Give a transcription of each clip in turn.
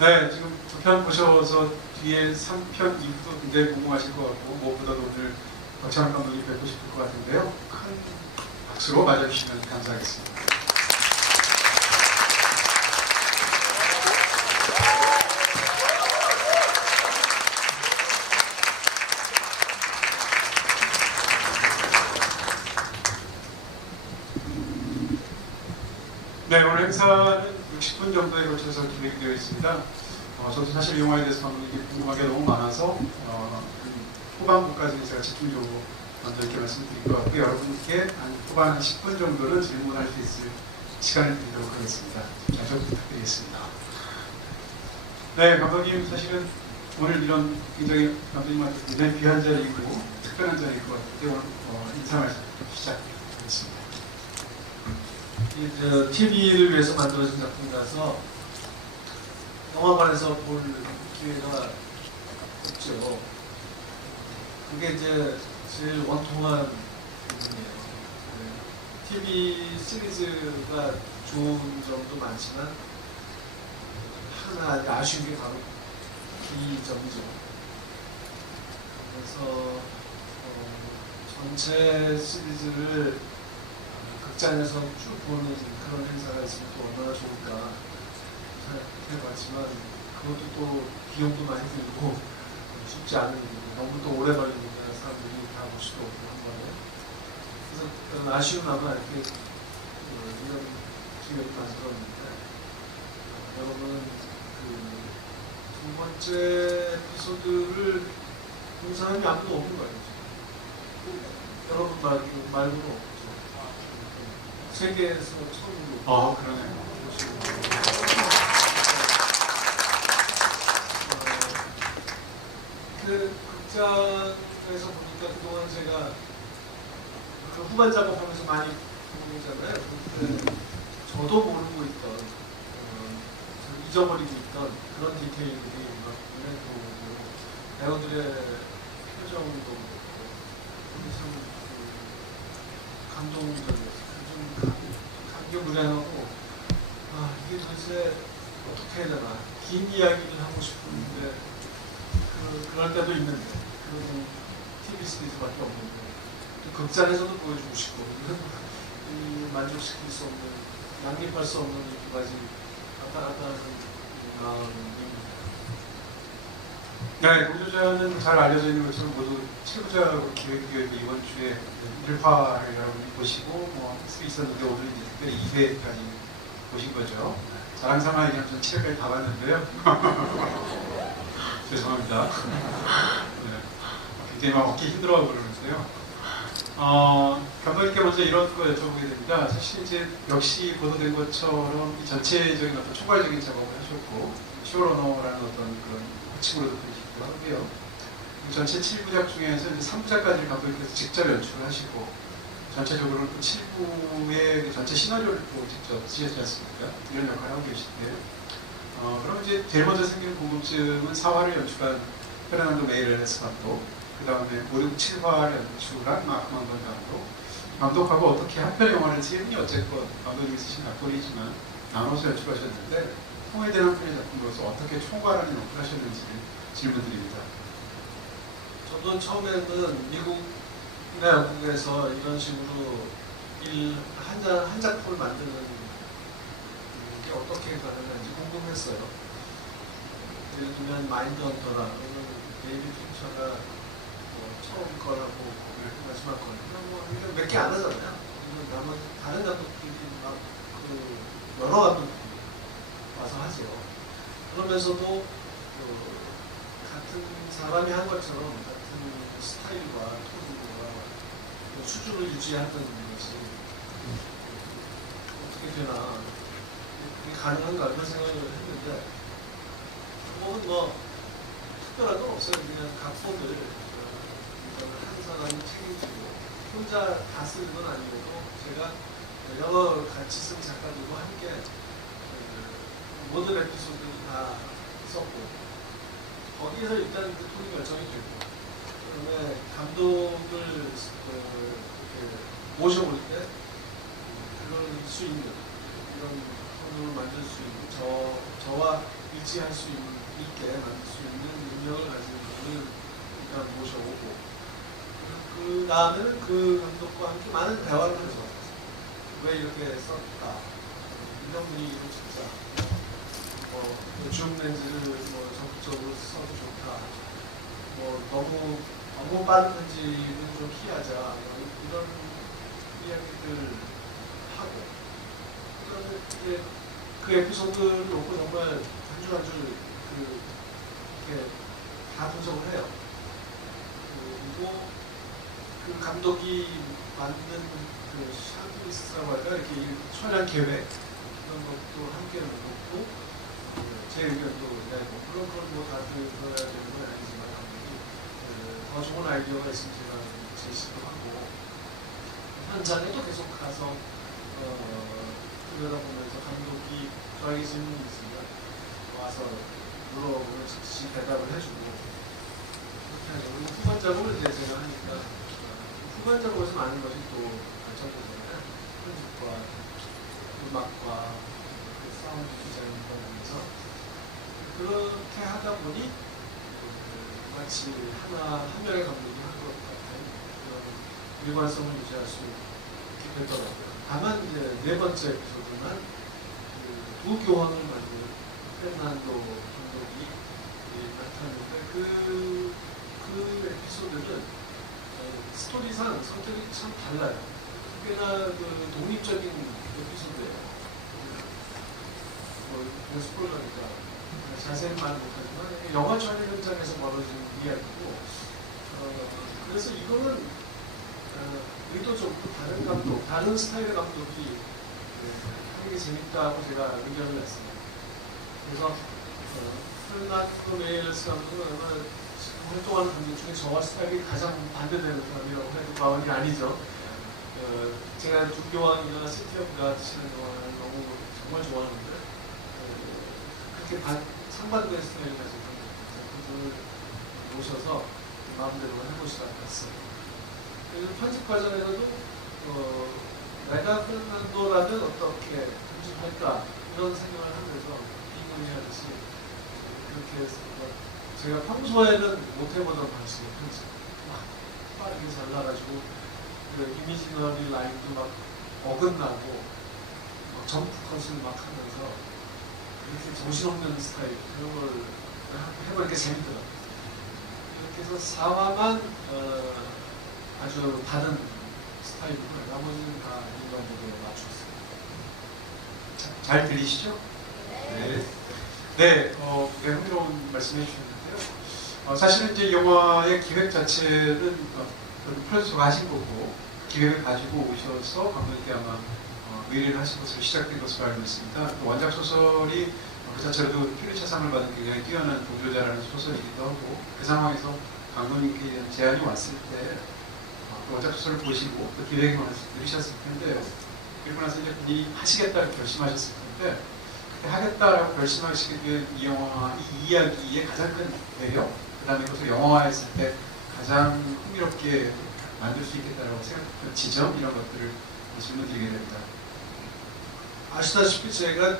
네, 지금 두 편 보셔서 뒤에 3편 이후도 굉장히 궁금하실 것 같고 무엇보다도 오늘 박찬욱 감독님 뵙고 싶을 것 같은데요. 큰 박수로 맞아주시면 감사하겠습니다. 네, 오늘 행사는 60분 정도에 걸쳐서 기획이 되어 있습니다. 저도 사실 이 영화에 대해서 감독님께 궁금한 게 너무 많아서 후반부까지 제가 집중적으로 먼저 이렇게 말씀드릴 것 같고 여러분께 한 후반 한 10분 정도는 질문할 수 있을 시간을 드리도록 하겠습니다. 잘 부탁드리겠습니다. 네, 감독님 사실은 오늘 이런 굉장히 감독님한테 굉장히 귀한 자리이고 특별한 자리일 것 같은데 오늘 인사 말씀 시작하겠습니다. TV를 위해서 만들어진 작품이라서 영화관에서 볼 기회가 없죠. 그게 이제 제일 원통한 부분이에요. TV 시리즈가 좋은 점도 많지만 하나 아쉬운 게 바로 이 점이죠. 그래서 전체 시리즈를 극장에서 쭉 보는 그런 행사가 있으면 또 얼마나 좋을까 생각해봤지만 그것도 또 비용도 많이 들고 쉽지 않은 일이고 너무 또 오래 걸리니까 사람들이 다 볼 수도 없고 한 번에 그래서 아쉬운 아마 이렇게 이런 기회를 만들었는데 여러분 두 번째 에피소드를 본 사람이 아무도 없는 거예요. 여러분 말고는 없죠. 세계에서 처음으로. 그러네요. 그 극장에서 보니까 그동안 제가 그 후반 작업하면서 많이 보잖아요. 근데 저도 모르고 있던, 잊어버리고 있던 그런 디테일들이 막 눈에 들어오고 배우들의 표정도 참 감동적이었어요. 좀 감격무량하고 이게 도대체 어떻게 해야 되나 긴 이야기를 하고 싶은데 그럴 때도 있는데 그런 TV 시리즈밖에 없는데 또 극장에서도 보여주고 싶고 만족시킬 수 없는 양립할 수 없는 두 가지 왔다 갔다 하는 마음입니다. 네, 공조자는 잘 알려져 있는 것처럼 모두 7부작으로 기획되어 있고 이번 주에 1화를 여러분이 보시고 할 수 있었는데 오늘 이제 특별히 2회까지 보신 거죠. 자랑삼아 얘기하면 전 7회까지 다 봤는데요. 죄송합니다. 네, 굉장히 막 얻기 힘들어하고 그러는데요. 감독님께 먼저 이런 거 여쭤보게 됩니다. 사실 이제 역시 보도된 것처럼 이 전체적인 어떤 총괄적인 작업을 하셨고 쇼러너라는 어떤 그런 호칭으로도 불리기도 하고요. 전체 7부작 중에서 이제 3부작까지 감독님께서 직접 연출을 하시고 전체적으로는 또 7부의 전체 시나리오를 또 직접 쓰셨지 않습니까? 이런 역할을 하고 계신데요. 그럼 이제 제일 먼저 생기는 궁금증은 4화를 연출한 페르난도 메이레스 감독, 그 다음에 5, 6, 7화를 연출한 마크 망건 감독하고 어떻게 한 편의 영화를 찍니 어쨌건 감독님이 쓰신 각본이지만 나눠서 연출하셨는데 통일된 한 편의 작품으로서 어떻게 총괄하는 역할을 하셨는지 질문드립니다. 저도 처음에는 미국이나 영국에서 이런 식으로 한 작품을 만드는 게 어떻게 가능한지 궁금했어요. 예를 들면 마인드 헌터나 또는 데이비드 핀처가 처음 거라고 마지막 거나 몇 개 안 하잖아요. 남은 다른 감독들이 막 여러 감독들이 와서 하죠. 그러면서도 같은 사람이 한 것처럼 같은 스타일과 톤과 수준을 유지하던 것이 어떻게 되나 그게 가능한가 이런 생각을 했는데 특별한 건 없어요. 그냥 각본을 한 사람이 책임지고 혼자 다 쓰는 건 아니고 제가 여러 같이 쓴 작가들과 함께 모든 에피소드를 다 썼고 거기에서 일단 그 톤이 결정이 되고 그다음에 감독을 모셔볼 때 그럴 수 있는 이런 톤을 만들 수 있는 저와 일치할 수 있게 만들 수 있는 능력을 가진 분을 일단 모셔오고 그 다음에는 그 감독과 함께 많은 대화를 하죠. 왜 이렇게 썼다, 이런 분위기로 찍자, 줌 렌즈를 적극적으로 써도 좋다, 너무 빠른 편집은 좀 피하자, 이런 이야기들 하고 그다음에 이제 그 에피소드를 놓고 정말 한 줄 한 줄 이렇게 다 분석을 해요. 그리고 그 감독이 만든 그 샤브리스라고 할까, 이렇게 촬영 계획 이런 것도 함께 놓고 제 의견도 내고, 그런 걸 다들 들어야 되는 건 아니지만 감독이 더 좋은 아이디어가 있으면 제가 제시도 하고 현장에도 계속 가서 들여다보면서 감독이 저에게 질문이 있으면 와서 물어보면 즉시 대답을 해주고 그렇게 하죠. 그리고 후반 작업을 이제 제가 하니까 후반 작업에서 많은 것이 또 발전되잖아요. 편집과 음악과 사운드 디자인과 하면서 그렇게 하다 보니 마치 한 명의 감독이 한 것 같은 그런 일관성을 유지할 수 있게 됐더라고요. 다만 이제 네 번째 에피소드만 두 교황을 만든 페르난도 감독이 나타났는데 그 에피소드는 스토리상 성격이 참 달라요. 꽤나 독립적인 에피소드예요. 스포일러니까 자세히 말 못하지만 영화 촬영 현장에서 벌어진 이야기고 그래서 이거는 의도적으로 다른 감독, 다른 스타일의 감독이 하는 게 재밌다고 제가 의견을 냈습니다. 그래서 페르난도 메이엘스 감독은 아마 활동하는 감독 중에 저와 스타일이 가장 반대되는 사람이라고 해도 과언이 아니죠. 제가 두 교황이나 시티 오브 갓이라는 영화를 너무 정말 좋아하는데 그렇게 상반된 스타일을 가지고 그분을 모셔서 마음대로 해보시라고 했어요. 그래서 편집 과정에서도 내가 페르난도라면 어떻게 편집할까 이런 생각을 하면서 비문의하듯이 그렇게 해서 제가 평소에는 못해보던 방식의 편집 막 빠르게 잘라가지고 이미지너리 라인도 막 어긋나고 점프 컷을 막 하면서 이렇게 정신없는 스타일 그런 걸 해보니까 재밌더라고요. 이렇게 해서 4화만 아주 다른 스타일이고 나머지는 다 일반적으로 맞췄습니다. 잘 들리시죠? 네. 네, 흥미로운 말씀해 주셨는데요. 사실은 이제 영화의 기획 자체는 프로듀서가 하신 거고 기획을 가지고 오셔서 감독님께 아마 의뢰를 하신 것으로 시작된 것으로 알고 있습니다. 원작 소설이 그 자체로도 퓰리처상을 받은 굉장히 뛰어난 동조자라는 소설이기도 하고 그 상황에서 감독님께 대한 제안이 왔을 때 원작 소설을 보시고 또 기획을 누리셨을 텐데요. 그리고 나서 이제 본인이 하시겠다고 결심하셨을 텐데 그때 하겠다라고 결심하시게 된 이 영화, 이 이야기의 가장 큰 배경, 그 다음에 그것을 영화화했을 때 가장 흥미롭게 만들 수 있겠다라고 생각했던 지점 이런 것들을 질문드리게 됩니다. 아시다시피 제가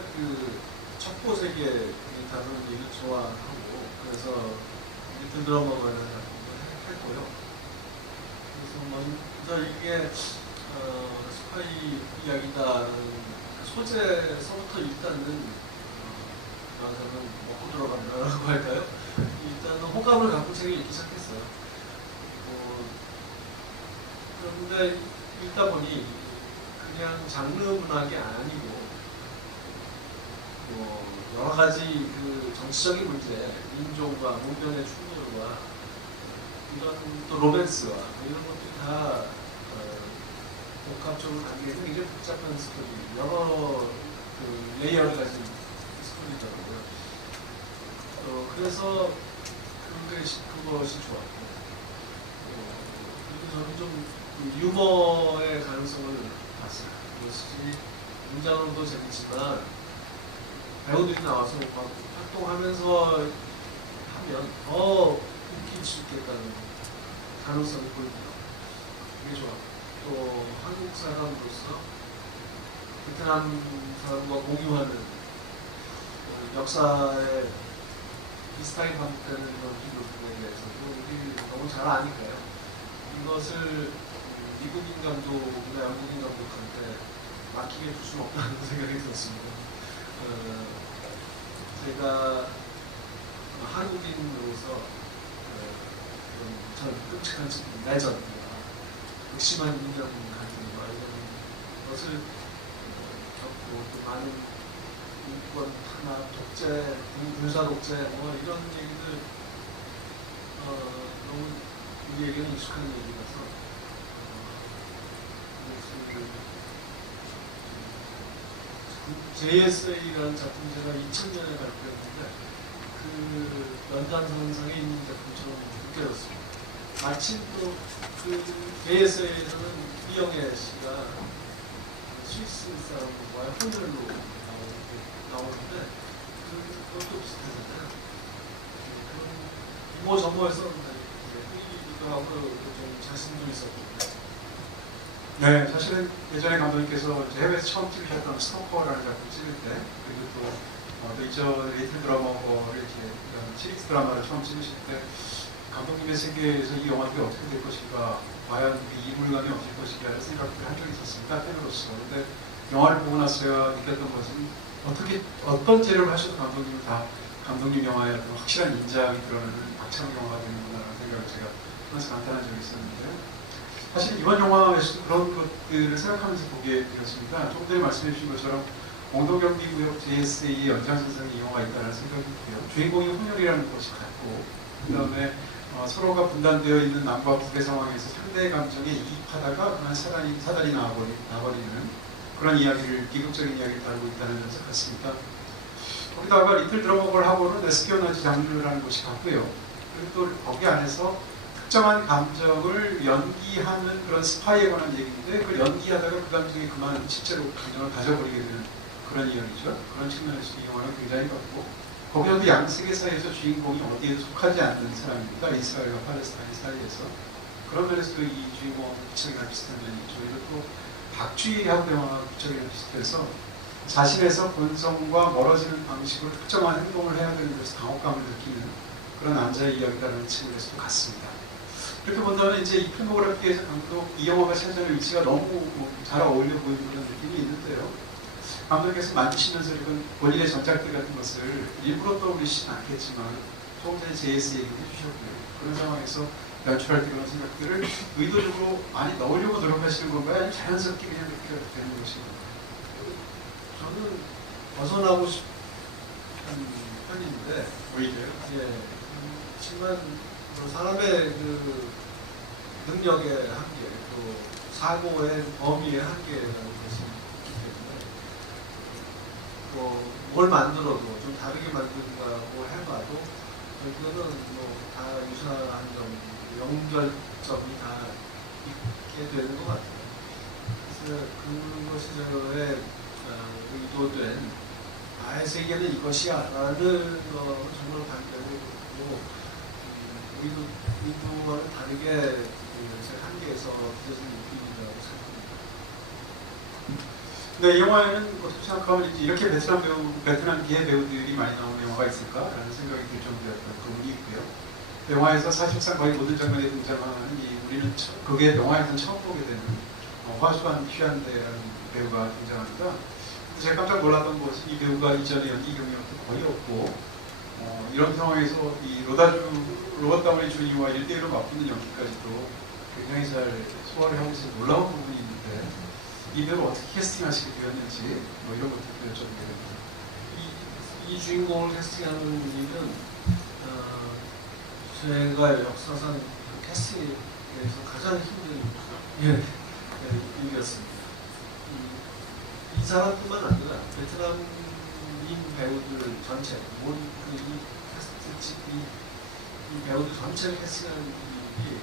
첩보 세계 다루는 얘기를 좋아하고 그래서 리틀 드러머를 했고요. 그래서 먼저 이게 스파이 이야기다는 소재서부터 일단은 저는 먹고 들어간다라고 할까요? 일단은 호감을 갖고 책을 읽기 시작했어요. 그런데 읽다 보니 그냥 장르 문학이 아니고 여러 가지 정치적인 문제, 인종과 문명의 충돌과 이런 또 로맨스와 이런 것들이 다 복합적으로 담겨있는 굉장히 복잡한 스토리, 여러 레이어를 가진 스토리더라고요. 그래서 그것이 좋았고 그리고 저는 좀 유머의 가능성을 봤어요. 그것이 문장으로도 재밌지만 배우들이 나와서 활동하면서 하면 더 웃길 수 있겠다는 가능성이 보입니다. 그게 좋았고 또 한국 사람으로서 베트남 사람과 공유하는 역사에 비슷하게 반복되는 이런 기록에 대해서도 우리 너무 잘 아니까요. 이것을 미국인 감독이나 영국인 감독한테 맡기게 둘 수는 없다는 생각이 들었습니다. 제가 한국인으로서 전 끔찍한 내전, 극심한 인정 갈등과 이런 것을 겪고 또 많은 인권 탄압, 독재, 군사 독재 뭐 이런 얘기들 너무 우리에게는 익숙한 얘기라서 JSA라는 작품 제가 2000년에 발표했는데 그 연탄선상에 있는 작품처럼 느껴졌습니다. 마침 또 그 JSA에서는 이영애 씨가 스위스 사람과의 혼혈로 나오는데 그것도 비슷하잖아요. 그런 이모 저모에서 흥미기도 하고 좀 자신도 있었고. 네, 사실은 예전에 감독님께서 이제 해외에서 처음 찍으셨던 스토커라는 작품 찍을 때, 그리고 또 이전 리틀 드라머를 이렇게 이런 시리즈 드라마를 처음 찍으실 때, 감독님의 세계에서 이 영화들이 어떻게 될 것인가, 과연 그 이물감이 없을 것인가를 생각을 한 적이 있었습니다, 팬으로서. 근데 영화를 보고 나서야 느꼈던 것은 어떤 재료를 하셔도 감독님은 다 감독님 영화의 어떤 확실한 인장이 드러나는 박찬욱 영화가 되는구나라는 생각을 제가 항상 감탄한 적이 있었는데요. 사실 이번 영화에서도 그런 것들을 생각하면서 보게 되었습니다. 조금 전에 말씀해 주신 것처럼 공동경비구역 JSA의 연장선상에 이 영화가 있다는 생각이 들고요. 주인공이 혼혈이라는 것이 같고, 그 다음에 서로가 분단되어 있는 남과 북의 상황에서 상대의 감정에 이입하다가 그만 사달이 나버리는 그런 이야기를, 비극적인 이야기를 다루고 있다는 점에서 같습니다. 거기다가 리틀 드러머걸 하고는 에스피오나지 장르라는 것이 같고요. 그리고 또 거기 안에서 특정한 감정을 연기하는 그런 스파이에 관한 얘기인데, 그걸 연기하다가 그 감정이 그만 실제로 감정을 가져버리게 되는 그런 이야기죠. 그런 측면에서 이 영화는 굉장히 같고, 거기서도 양세계 사이에서 주인공이 어디에 속하지 않는 사람입니다. 이스라엘과 팔레스타인 사이에서. 그런 면에서도 이 주인공 부처이랑 비슷한 면이 있죠. 그리고 또 박쥐하고 영화가 부처이랑 비슷해서 자신에서 본성과 멀어지는 방식으로 특정한 행동을 해야 되는 데서 당혹감을 느끼는 그런 남자의 이야기라는 측면에서도 같습니다. 이렇게 본다면 이제 이 필모그래피에서 감독 이 영화가 차지하는 위치가 너무 잘 어울려 보이는 그런 느낌이 있는데요. 감독께서 만드시면서 이런 본인의 전작들 같은 것을 일부러 떠올리시진 않겠지만 조금 전에 JS 얘기를 해주셨고요. 그런 상황에서 연출할 때 그런 생각들을 의도적으로 많이 넣으려고 노력하시는 건가요? 아니면 자연스럽게 그냥 그렇게 되는 것인가요? 저는 벗어나고 싶은 편인데 오히려요? 예, 하지만 사람의 그 능력의 한계, 또 사고의 범위의 한계라는 것이 있기 때문에 뭘 만들어도 좀 다르게 만든다고 해봐도 결국은 다 유사한 점, 연결점이 다 있게 되는 것 같아요. 그래서 그것이 저의 의도된 나의 세계는 이것이야 라는 거 정말 반대로 의도와는 다르게 제 한계에서 빚어진 느낌이라고 생각합니다. 네, 이 영화에는 어떻게 생각하면 이렇게 베트남 기의 배우들이 많이 나오는 영화가 있을까라는 생각이 들 정도였던 부분이 있고요. 영화에서 사실상 거의 모든 장면에 등장하는 우리는 그게 영화에서는 처음 보게 되는 화수한 휘한대라는 배우가 등장합니다. 제가 깜짝 놀랐던 것은 이 배우가 이전에 연기 경력도 거의 없고 이런 상황에서 이 로버트 다우니 주니어와 1대1로 맞붙는 연기까지도 굉장히 잘 소화를 하고 있어서 놀라운 부분이 있는데 이 배우를 어떻게 캐스팅하시게 되었는지 이런 것들도 여쭤보게 됩니다. 이 주인공을 캐스팅하는 분위기는 제가 역사상 캐스팅에서 가장 힘든 일이었습니다. 이 사람뿐만 아니라 베트남인 배우들 전체, 이 배우들 전체를 캐스팅하는 일이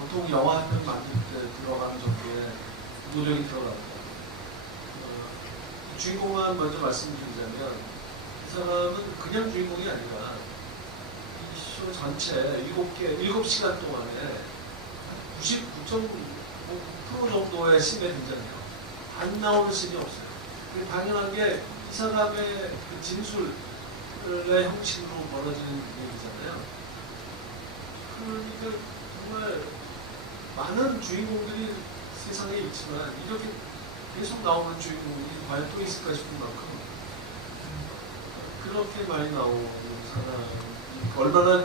보통 영화 한 편 만들 때 들어가는 정도의 노력이 들어갑니다. 주인공만 먼저 말씀드리자면 이 사람은 그냥 주인공이 아니라 이 쇼 전체 7시간 동안에 99.5% 정도의 씬에 등장해요. 안 나오는 씬이 없어요. 그 당연한 게 이 사람의 그 진술의 형식으로 벌어진 얘기잖아요. 그러니까 정말 많은 주인공들이 세상에 있지만 이렇게 계속 나오는 주인공이 과연 또 있을까 싶은 만큼 그렇게 많이 나오는 사람 얼마나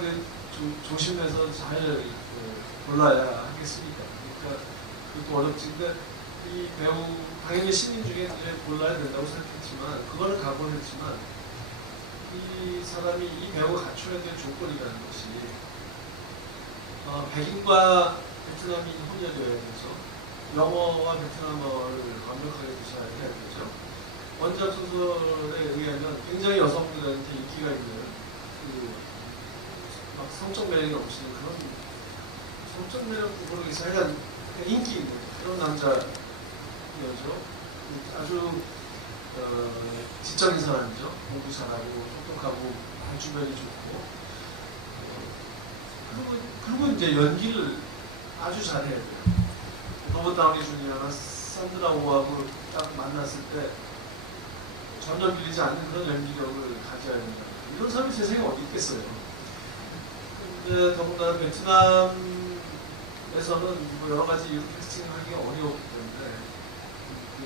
조심해서 잘 골라야 하겠습니까? 그러니까 그것도 어렵지. 근데 이 배우 당연히 신인 중에 이제 골라야 된다고 생각했지만 그거는 각오를 했지만 이 사람이 이 배우가 갖춰야 될 조건이라는 것이 백인과 베트남인이 혼혈되어야 되죠. 영어와 베트남어를 완벽하게 구사해야 되죠. 원작 소설에 의하면 굉장히 여성들한테 인기가 있는 막 성적 매력이 넘치는 그런 성적 매력도 모르겠어요. 하여간 인기 있는 그런 남자여죠. 아주 지적인 사람이죠. 공부 잘하고 똑똑하고 주변이 좋고 그리고 이제 연기를 아주 잘해야 돼요. 로버트 다우니 주니어나 산드라 오하고 딱 만났을 때 전혀 밀리지 않는 그런 연기력을 가져야 된다. 이런 사람이 세상에 어디 있겠어요. 근데 더군다나 베트남에서는 뭐 여러 가지 이런 캐스팅하기가 어려웠기 때문에 그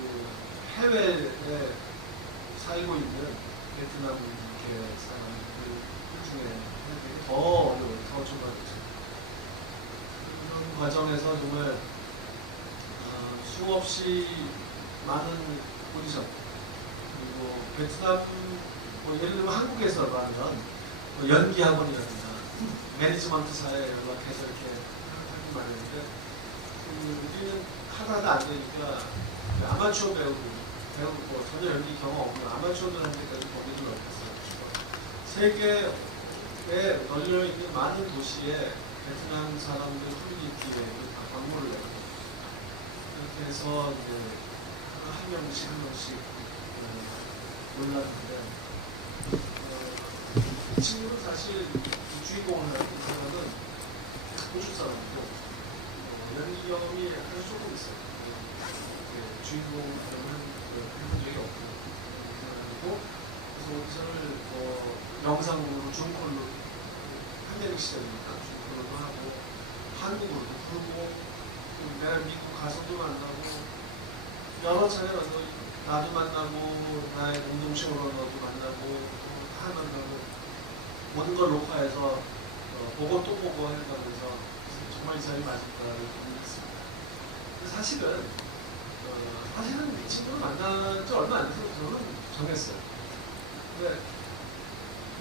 해외에 살고 있는 베트남계 사람들 중에 더 어려워요. 더 좁아졌죠. 그런 과정에서 정말 수없이 많은 오디션 그리고 베트남 뭐 예를 들면 한국에서 말하면 뭐 연기 학원이라든가 매니지먼트사에 연락해서 이렇게 하는 말인데 우리는 하나도 안 되니까 아마추어 배우들 배우 뭐 전혀 연기 경험 없는 아마추어들한테까지 거기를 넣었어요. 세계에 널려 있는 많은 도시에 베트남 사람들 커뮤니티에 다 방문을 해요. 이렇게 해서 이제 한 명씩 올랐는데 이 친구는 사실 이 주인공을 하는 이 사람은 호주 사람이고 연기 경험이 아주 조금 있어요. 주인공 해본 적이 없고 그리고 그래서 오디션을 영상으로 중콜로 한대륙 시절이니까 중콜로도 하고 한국으로도 부르고 내가 미국 가서도 만나고 여러 차례 만나고 나도 만나고 나의 공동시어로너도 만나고 다 만나고 모든 걸 녹화해서 보고 또 보고 해가면서 정말 이 사람이 맞을까를 고민했습니다. 사실은 이 친구를 만난 지 얼마 안 돼서 저는 정했어요. 근데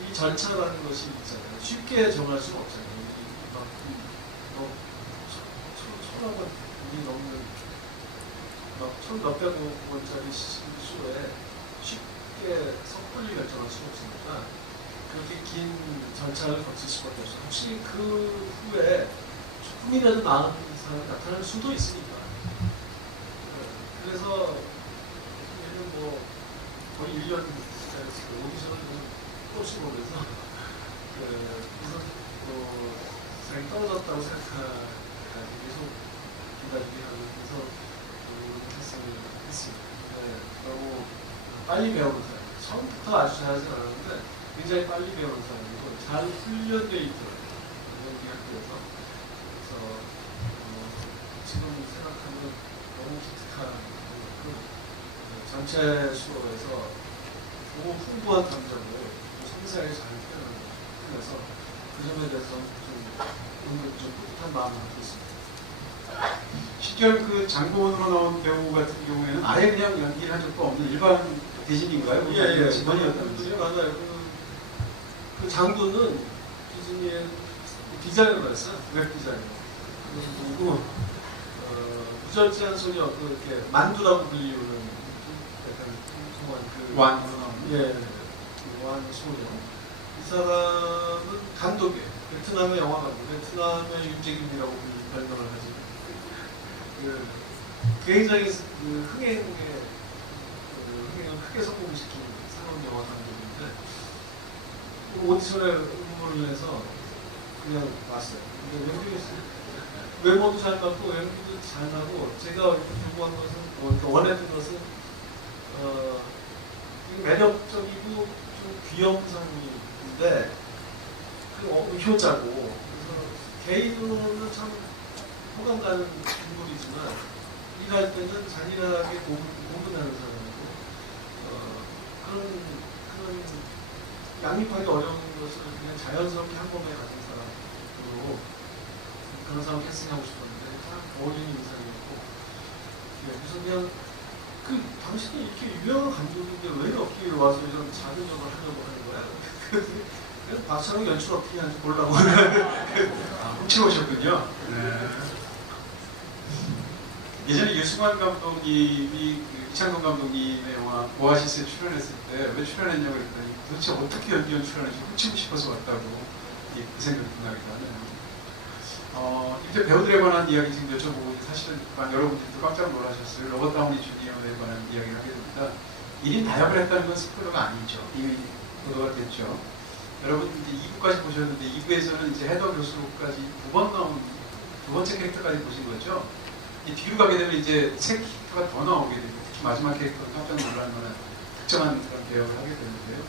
이 절차라는 것이 있잖아요. 쉽게 정할 수는 없잖아요. 천억 원이 넘는 막 1,몇백 원짜리 쇼에 쉽게 섣불리 결정할 수 없으니까 그렇게 긴 절차를 거칠 수밖에 없어요. 혹시 그 후에 조금이라도 나은 사람이 나타날 수도 있으니까. 그래서 얘는 뭐 거의 1년 오디션을 꼬시고 그래서 자기 떨어졌다고 생각하고 계속 기다리게 하고 그래서 캐스팅을 했습니다. 너무 빨리 배우는 사람. 처음부터 아주 잘하진 않았는데 굉장히 빨리 배우는 사람이고 잘 훈련되어 있더라고요. 연기학교에서. 그래서 지금 생각하면 너무 기특한 전체 수업에서 너무 풍부한 감정을 섬세하게 잘 표현해서 그 점에 대해서 좀 뿌듯한 마음을 갖고 있습니다. 실제로 그 장본으로 나온 배우 같은 경우에는 아예 그냥 연기를 한 적도 없는 일반 대신인가요? 예. 직원이었다는 분들이 많아요. 그 장군은 디즈니의 디자이너가 있어요. 웹 디자이너. 그리고 무절제한 소녀, 이렇게 만두라고 불리우는 약간 통통한 완 소녀. 이 사람은 감독이에요. 베트남의 영화 감독, 베트남의 윤재균이라고 불리는 별명을 가지고 굉장히 흥행을 크게 성공시킨 상업 영화 감독인데 오디션에 응모를 해서 그냥 왔어요. 근데 외모도 잘 맞고 연기도 잘 나고 제가 요구한 것은 원했던 것은 매력적이고 좀 귀염상인데 효자고 그래서 개인으로는 참 호감 가는 인물이지만 일할 때는 잔인하게 고문하는 사람이고 그런 양립하기 어려운 것을 그냥 자연스럽게 한 몸에 가진 사람으로 그런 사람 캐스팅하고 싶었는데 딱 어울리는 인상이었고 그래서 그냥 당신이 이렇게 유명한 감독인데 왜 여기 와서 이런 작은 역을 하려고 하는 거야? 그래서 박찬욱 연출 어떻게 하는지 보려고 훔치고 오셨군요. 네. 예전에 유승환 감독님이 이창동 감독님의 영화 오아시스에 출연했을 때 왜 출연했냐고 그랬더니 도대체 어떻게 연출하는지 훔치고 싶어서 왔다고 그 생각이 나기도 하네요. 이때 배우들에 관한 이야기 지금 여쭤보고 사실은 여러분들도 깜짝 놀라셨어요. 로버트 다우니 주니어에 관한 이야기를 하게 됩니다. 1인 다역을 했다는 건 스포일러가 아니죠. 이미 보도가 됐죠. 여러분 이제 2부까지 보셨는데 2부에서는 이제 헤더 교수까지 두 번째 캐릭터까지 보신 거죠. 이 뒤로 가게 되면 이제 새 캐릭터가 더 나오게 되고 특히 마지막 캐릭터는 깜짝 놀랄 만한 특정한 그런 배역을 하게 되는데요.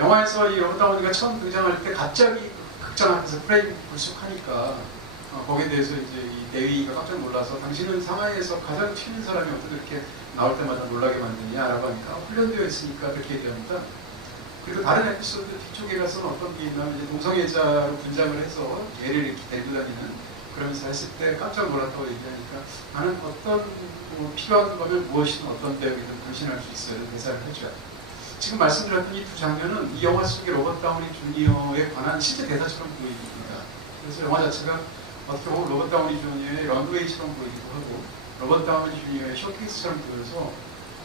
영화에서 이 로버트 다우니가 처음 등장할 때 갑자기 극장 앞에서 프레임 불쑥하니까 거기에 대해서 이제 이 대위가 깜짝 놀라서 당신은 상하이에서 가장 튀는 사람이 어떻게 이렇게 나올 때마다 놀라게 만드냐라고 하니까 훈련되어 있으니까 그렇게 얘기합니다. 그리고 다른 에피소드 뒤쪽에 가서는 어떤 게 있냐면 이제 동성애자로 분장을 해서 얘를 이렇게 데리고 다니는 그러면서 했을 때 깜짝 놀랐다고 얘기하니까 나는 어떤 필요한 거면 무엇이든 어떤 배역이든 당신할 수 있어요. 이런 대사를 해줘야 돼. 지금 말씀드렸던 이 두 장면은 이 영화 속의 로버트 다우니 주니어에 관한 실제 대사처럼 보입니다. 그래서 영화 자체가 어떻게 보면 로버트 다우니 주니어의 런웨이처럼 보이기도 하고 로버트 다우니 주니어의 쇼케이스처럼 보여서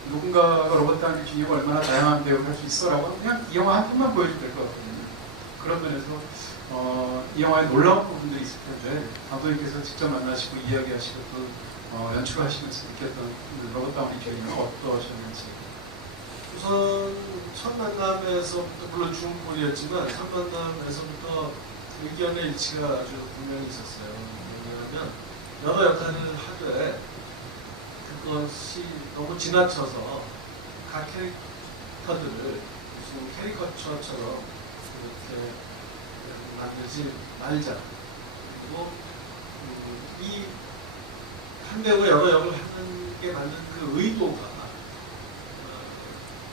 누군가가 로버트 다우니 주니어가 얼마나 다양한 배역을 할 수 있어라고 그냥 이 영화 한 편만 보여도 될 것 같거든요. 그런 면에서 이 영화에 놀라운 부분도 있을 텐데 감독님께서 직접 만나시고 이야기하시고 또 연출하시면서 느꼈던 로버트 다우니 주니어가 어떠셨는지. 우선 첫 만남에서부터 물론 중국물이었지만 첫 만남에서부터 의견의 일치가 아주 분명히 있었어요. 왜냐하면 여러 역할을 하되 그것이 너무 지나쳐서 각 캐릭터들을 무슨 캐리커처처럼 이렇게 만들지 말자. 그리고 이 한 배우가 여러 역을 하는 게 맞는 그 의도가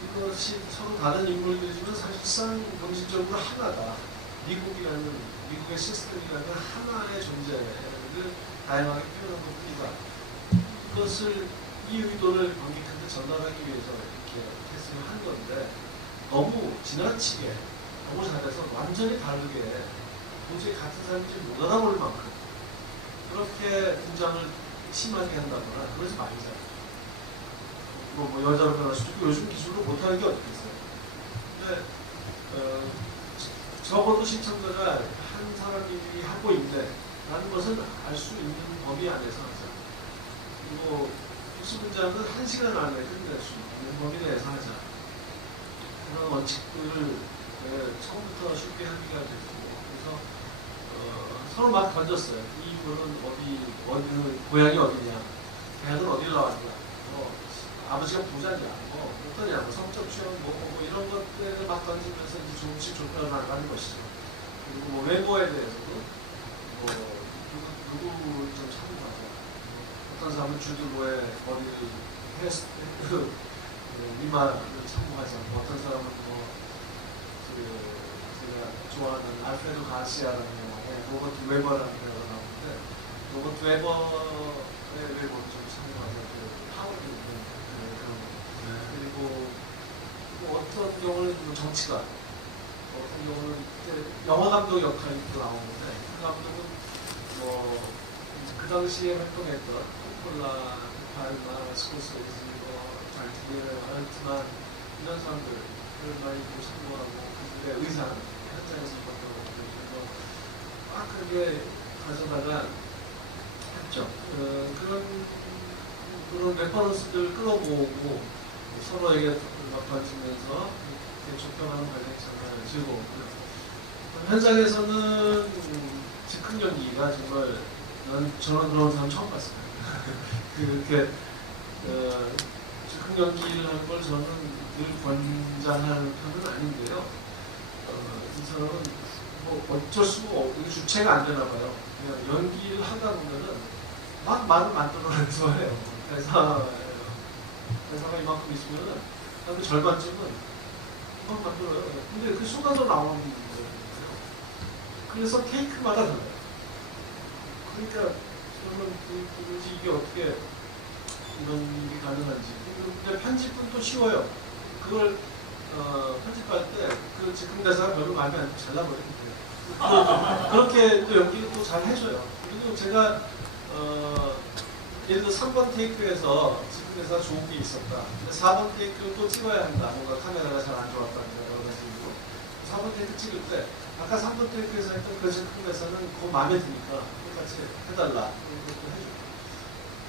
이것이 서로 다른 인물들이지만 사실상 본질적으로 하나다. 미국의 시스템이라는 하나의 존재를 다양하게 표현한 것뿐이다. 이것을 이 의도를 관객한테 전달하기 위해서 이렇게 캐스팅을 한 건데 너무 지나치게 너무 잘해서 완전히 다르게 도저히 같은 사람인지 못 알아볼 만큼 그렇게 분장을 심하게 한다거나 그러지 말자. 여자로 변할 수도 있고 요즘 기술로 못하는 게 어디 있어요. 근데 적어도 시청자가 한 사람이 하고 있네 라는 것은 알 수 있는 범위 안에서 하자. 그리고 특수 분장은 1시간 안에 끝낼 수 있는 범위 내에서 하자. 그런 원칙들을 처음부터 쉽게 하기가 됐고 그래서 서로 막 던졌어요. 이분은 고향이 어디냐, 대학은 어디로 나왔냐, 아버지가 부자냐, 어떠냐, 성적 취향, 이런 것들을 막 던지면서 이제 조금씩 좁혀 나가는 것이죠. 그리고 외모에 대해서도 누구를 좀 참고하자. 어떤 사람은 주드로의 머리를 이마를 참고하자. 어떤 사람은 제가 좋아하는 알프레도 가시아라는 영화에 로버트 웨버라는 배우가 나오는데 로버트 웨버의 외모를 좀 참고하자. 파워를 있는 그리고 어떤 경우는 정치가, 어떤 경우는 영화 감독 역할이 또 나오는데 그 감독은 그 당시에 활동했던 콜라, 팔마, 스코세지, 알트만 이런 사람들을 많이 참고하고 그들의 의상 현장에서 봤던 것들 막 그렇게 가져다가 했죠. 그런 레퍼런스들을 끌어모으고 서로에게 막 던지면서 좁혀가는 과정이 정말 즐거웠고요. 현장에서는 즉흥 연기가 정말 저는 그런 사람 처음 봤어요. 그렇게 즉흥 즉흥 연기를 하는 걸 저는 늘 권장하는 편은 아닌데요. 이 사람은 뭐 어쩔 수가 없고 주체가 안 되나 봐요. 그냥 연기를 하다 보면은 막 말을 만들어내는 거예요. 대사가 이만큼 있으면은 그 절반쯤은 막 만들어요. 근데 그 쏟아져 나오는 거예요. 그래서 테이크마다 달라요. 그러니까 저는 도대체 이게 어떻게 이런 일이 가능한지. 근데 편집은 또 쉬워요. 그걸 편집할 때 그 즉흥 대사가 별로 마음에 안 들고 잘라버려요. 그렇게 또 연기를 또 잘 해줘요. 그리고 제가 예를 들어 3번 테이크에서 즉흥 대사가 좋은 게 있었다. 근데 4번 테이크를 또 찍어야 한다. 뭔가 카메라가 잘 안 좋았다. 여러 가지 이유로 4번 테이크 찍을 때 아까 3번 테이크에서 했던 그 즉흥 대사는 그거 마음에 드니까 똑같이 해달라. 이것도 해주고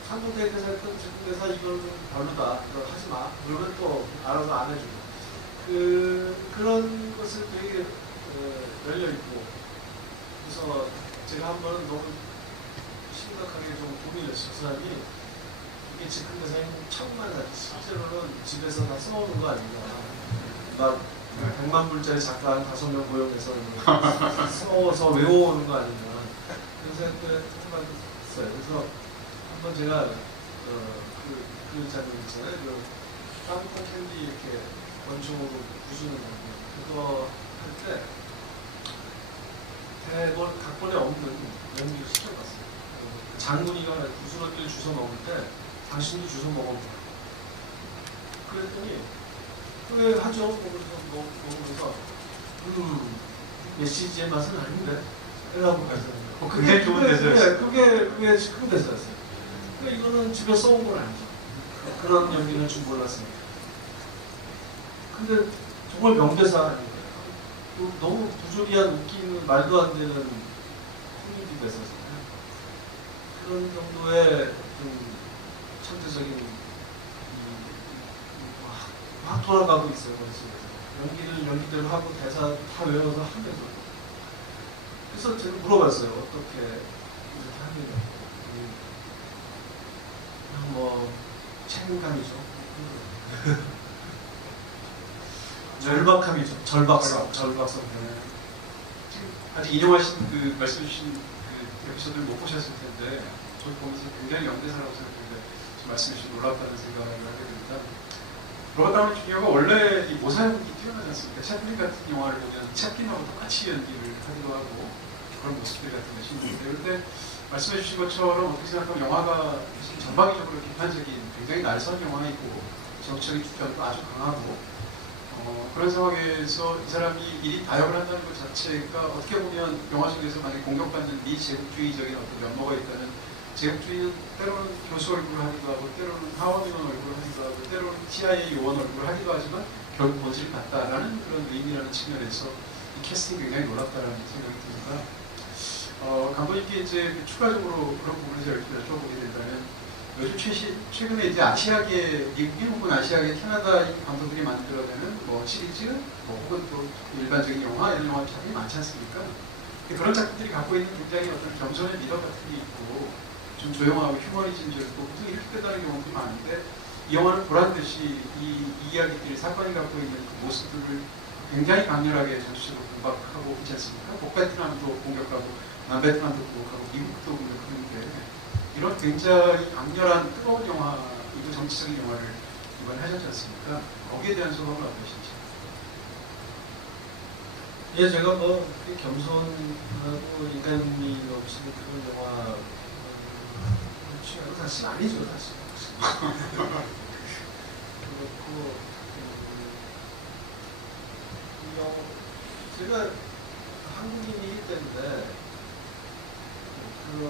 3번 테이크에서 했던 즉흥 대사 이건 좀 별로다. 이거 하지 마. 그러면 또 알아서 안 해주고 그런 것을 되게 열려있고 그래서 제가 한 번은 너무 심각하게 좀 고민했어요. 그 사람이 이게 즉흥 대사인 척만 하지 실제로는 집에서 다 써오는 거 아닌가. 막 100만 불짜리 작가 한 5명 고용해서 써서 외워오는 거 아닌가. 그래서 해봤어요. 그래서 한번 제가 그 장면 있잖아요. 그 까부콘 캔디 이렇게 원총으로 부수는 장면. 그거 할 때 대본 각본에 없는 연기를 시켜봤어요. 장군이가 부스러기를 주워 먹을 때 당신도 주워 먹어봐. 그랬더니 왜 하죠? 먹으면서 메시지의 맛은 아닌데 이라고 하잖아요. 굉장히 좋은 대사였어요. 그게 즉흥 대사였어요. 그러니까 이거는 집에 써온 건 아니죠. 그런 연기는 줄 몰랐으니까. 근데 정말 명대사 아닌가요? 너무 부조리한 웃기는 말도 안 되는 코미디 대사잖아요. 그런 정도의 좀 천재적인 막 돌아가고 있어요. 연기를 연기대로 하고 대사 다 외워서 하면서. 그래서 제가 물어봤어요. 어떻게 이렇게 하느냐. 뭐 책임감이죠. 절박함이죠. 절박성. 아직 인용하신 그 말씀 주신 그 에피소드를 못 보셨을 텐데 저를 보면서 굉장히 명대사라고 생각했는데 지금 말씀해 주신 놀랍다는 생각을 하게 됩니다. 로버트 다우니 주니어가 원래 이 모사연기 뛰어나지 않습니까? 채플린 같은 영화를 보면 채플린하고 똑같이 연기를 하기도 하고 그런 모습들 같은 것이 있는데 그런데 말씀해 주신 것처럼 어떻게 생각하면 영화가 전방위적으로 비판적인 굉장히 날선 영화이고 정치적인 주장도 아주 강하고 그런 상황에서 이 사람이 일이 다역을 한다는 것 자체가 어떻게 보면 영화 속에서 만약에 공격받는 미제국주의적인 어떤 면모가 있다면 제국주의는 때로는 교수 얼굴을 하기도 하고 때로는 하원의원 얼굴을 하기도 하고 때로는 CIA 요원 얼굴을 하기도 하지만 결국 본질이 같다라는 그런 의미라는 측면에서 이 캐스팅이 굉장히 놀랍다라는 생각이 듭니다. 감독님께 이제 추가적으로 그런 부분을 제가 여쭤보게 된다면 요즘 최근에 이제 아시아계, 미국인 혹은 아시아계 캐나다 감독들이 만들어내는 뭐 시리즈, 뭐 혹은 또 일반적인 영화, 이런 영화들이 많지 않습니까? 그런 작품들이 갖고 있는 굉장히 어떤 겸손의 미덕 같은 게 있고 좀 조용하고 휴머니즘적이고 보통 이렇게 끝나는 경우도 많은데 이 영화는 보란듯이 이 이야기들이 사건이 갖고 있는 그 모습들을 굉장히 강렬하게 전체적으로 공박하고 있지 않습니까? 북베트남도 공격하고 남베트남도 공격하고 미국도 공격하는데 이런 굉장히 강렬한 뜨거운 영화이고 정치적인 영화를 이번에 하셨지 않습니까? 거기에 대한 소감은 어떠신지? 예, 제가 뭐 겸손하고 인간미 없이는 그런 영화 취향은 사실 아니죠, 사실. 그렇고 제가 한국인이기 때문에 그런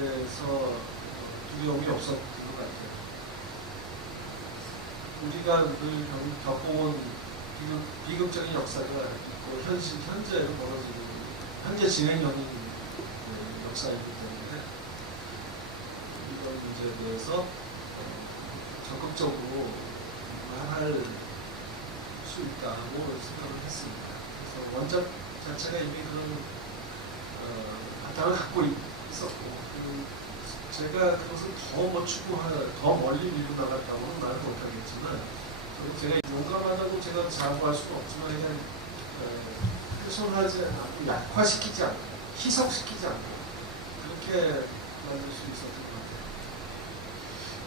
일에서 두려움이 없었던 것 같아요. 우리가 늘 겪어온 비극적인 역사가 있고 현재로 벌어지는 현재 진행형인 역사이기 때문에 이런 문제에 대해서 적극적으로 할 수 있다고 생각을 했습니다. 그래서 원작 자체가 이미 그런 바탕을 갖고 있었고 제가 그것을 더 멀리 밀고 나갔다고는 말을 못하겠지만, 제가 용감하다고 제가 자부할 수는 없지만, 그냥 훼손하지 않고, 약화시키지 않고, 희석시키지 않고, 그렇게 만들 수 있었던 것 같아요.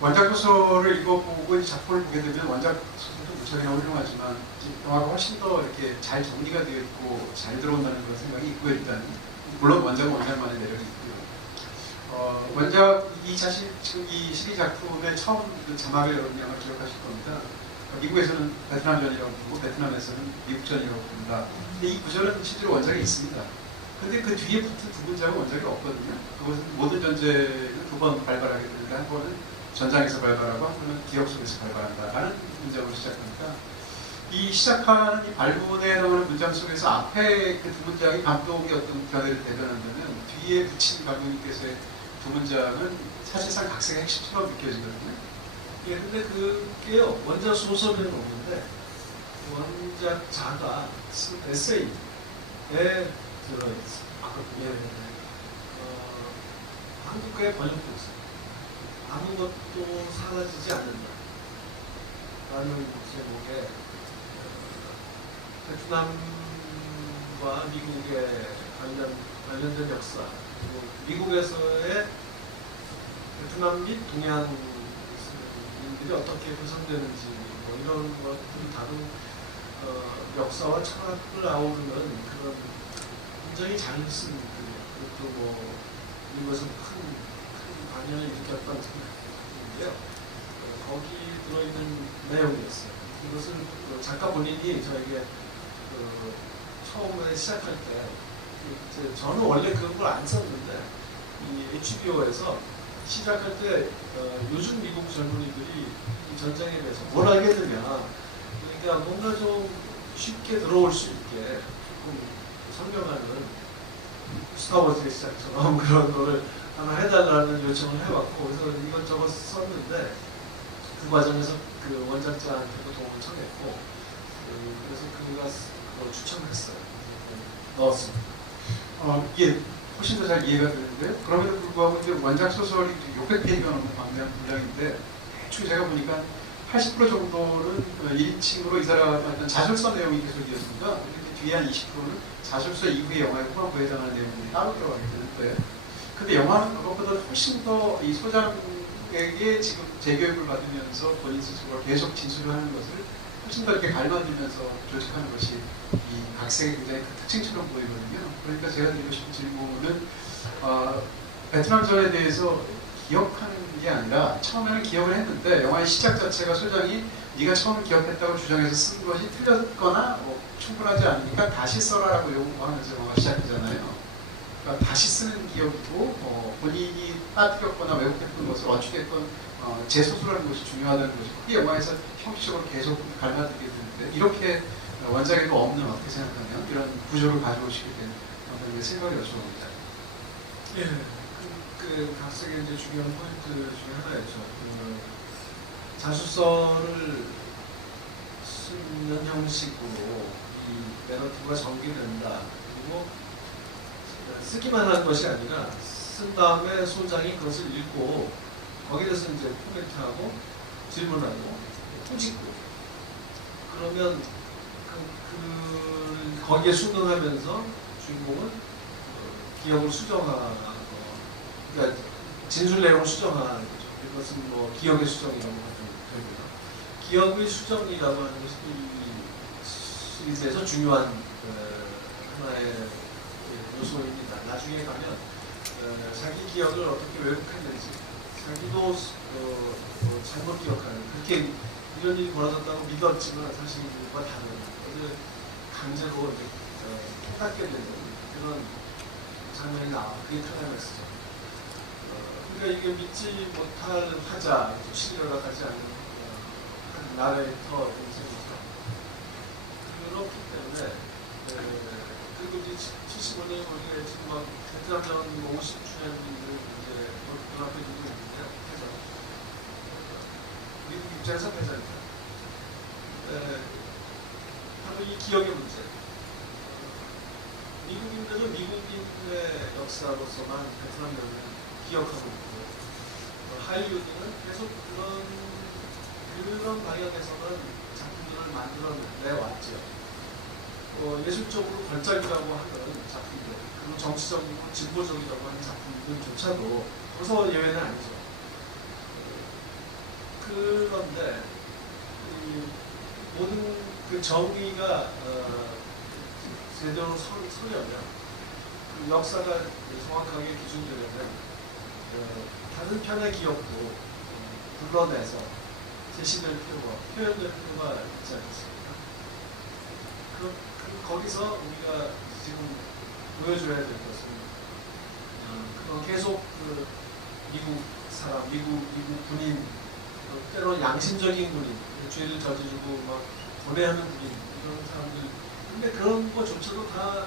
원작 소설을 읽어보고 이 작품을 보게 되면 원작 소설도 무척이나 훌륭하지만 영화가 훨씬 더 이렇게 잘 정리가 되어 있고 잘 들어온다는 그런 생각이 있고요. 일단 물론 원작은 원작만의 매력이 있고요. 원작 지금 이 시리즈 작품의 처음 그 자막을 여러분이 아마 기억하실 겁니다. 미국에서는 베트남전이라고 부르고 베트남에서는 미국전이라고 부른다. 근데 이 구절은 실제로 원작에 있습니다. 근데 그 뒤에 붙은 두 문장은 원작에 없거든요. 그것은 모든 전쟁을 두 번 발발하게 되는데 한 번은 전장에서 발발하고 한 번은 기억 속에서 발발한다라는 문장으로 시작합니다. 이 시작하는 이 발문에 나오는 문장 속에서 앞에 그 두 문장이 감독의 어떤 견해를 대변한다면 뒤에 붙인 감독님께서의 두 문장은 사실상 각색의 핵심처럼 느껴지거든요. 예, 근데 그게요, 원작 소설에는 없는데, 원작자가 쓴 에세이에 들어있어요. 예. 한국어에 번역도 있어요. 아무것도 사라지지 않는다 라는 제목의 베트남과 미국의 관련된 역사, 그리고 미국에서의 베트남 및 동양인들이 어떻게 구성되는지 뭐 이런 것들을 다룬 역사와 철학을 아우르는 그런 굉장히 잘 쓴 글이에요. 그것도 뭐 이것은 큰 반향을 일으켰던 작품인데요. 거기 들어있는 내용이었어요. 이것은 작가 본인이 저에게 처음에 시작할 때, 저는 원래 그런 걸 안 썼는데, 이 HBO에서 시작할 때 요즘 미국 젊은이들이 이 전쟁에 대해서 뭘 알게 되냐, 그러니까 뭔가 좀 쉽게 들어올 수 있게 조금 설명하는 스타워즈의 시작처럼 그런 거를 하나 해달라는 요청을 해왔고, 그래서 이것저것 썼는데 그 과정에서 그 원작자한테도 도움을 청했고, 그래서 그가 그걸 추천했어요. 넣었습니다. 이게 훨씬 더 잘 이해가 되는데요. 그럼에도 불구하고 이제 원작 소설이 600페이지가 넘는 방대한 분량인데 대충 제가 보니까 80% 정도는 1인칭으로 이 사람의 자술서 내용이 계속 이어집니다. 그런데 뒤에 한 20%는 자술서 이후의 영화에 후반부에 해당하는 내용들이 따로 들어가게 되는데, 근데 영화는 그것보다 훨씬 더 이 소장에게 지금 재교육을 받으면서 본인 스스로가 계속 진술을 하는 것을 훨씬 더 이렇게 갈라들면서 조직하는 것이 이 각색의 굉장히 큰 특징처럼 보이거든요. 그러니까 제가 드리고 싶은 질문은 베트남전에 대해서 기억하는 게 아니라 처음에는 기억을 했는데 영화의 시작 자체가 소장이 네가 처음 기억했다고 주장해서 쓴 것이 틀렸거나 충분하지 않으니까 다시 써라라고 요구하면서 영화가 시작되잖아요. 그러니까 다시 쓰는 기억이고 본인이 빠뜨렸거나 왜곡했던 것을 어찌됐건 재소술하는 것이 중요하다는 것이 그 영화에서 형식적으로 계속 갈라들게 되는데, 이렇게 원작에도 없는 어떻게 생각하면 이런 구조를 가져오시게 된 어떤 생각을 여쭤봅니다. 예, 그 각색의 이제 중요한 포인트 중에 하나였죠. 자술서를 쓰는 형식으로 이 내러티브가 전개된다. 그리고 쓰기만 하는 것이 아니라 쓴 다음에 소장이 그것을 읽고 거기에 대해서 이제 코멘트하고 질문하고 꾸짖고, 그러면 거기에 순응하면서 주인공은 기억을 수정하고, 그러니까 진술 내용을 수정하는 거죠. 이것은 뭐 기억의 수정이라고 하면 되고요. 기억의 수정이라고 하는 것이 이 시리즈에서 중요한 하나의 요소입니다. 나중에 가면 자기 기억을 어떻게 왜곡했는지, 자기도 잘못 기억하는, 그렇게 이런 일이 벌어졌다고 믿었지만 사실 그와 다른, 강제로 깨닫게 되는 그런 장면이 나와. 그게 클라이맥스죠. 그러니까 이게 믿지 못할 화자, 신뢰가 가지 않는 나레이터 인생이죠. 그렇기 때문에 그리고 이제 75년에 우리가 지금 막 베트남전 50주년을 이제 눈앞에 두고 있는데, 그래서 미국 입장에서 패자니까 바로 이 기억의 문제. 미국인들은 미국인의 역사로서만 베트남전을 기억하고 있고, 할리우드는 계속 그런 방향에서는 작품들을 만들어내왔죠. 예술적으로 걸작이라고 하는 작품들, 그리고 정치적이고 진보적이라고 하는 작품들조차도 벌써 예외는 아니죠. 그런데 이 모든 그 정의가 제대로 서려면 그 역사가 정확하게 기준되려면 다른 편의 기억도 불러내서 제시될 필요가, 표현될 필요가 있지 않겠습니까? 거기서 우리가 지금 보여줘야 될 것은 계속 미국 사람, 미국 군인, 때로 양심적인 군인, 죄를 저지르고 막 고뇌하는 군인 이런 사람들. 근데 그런 것조차도 다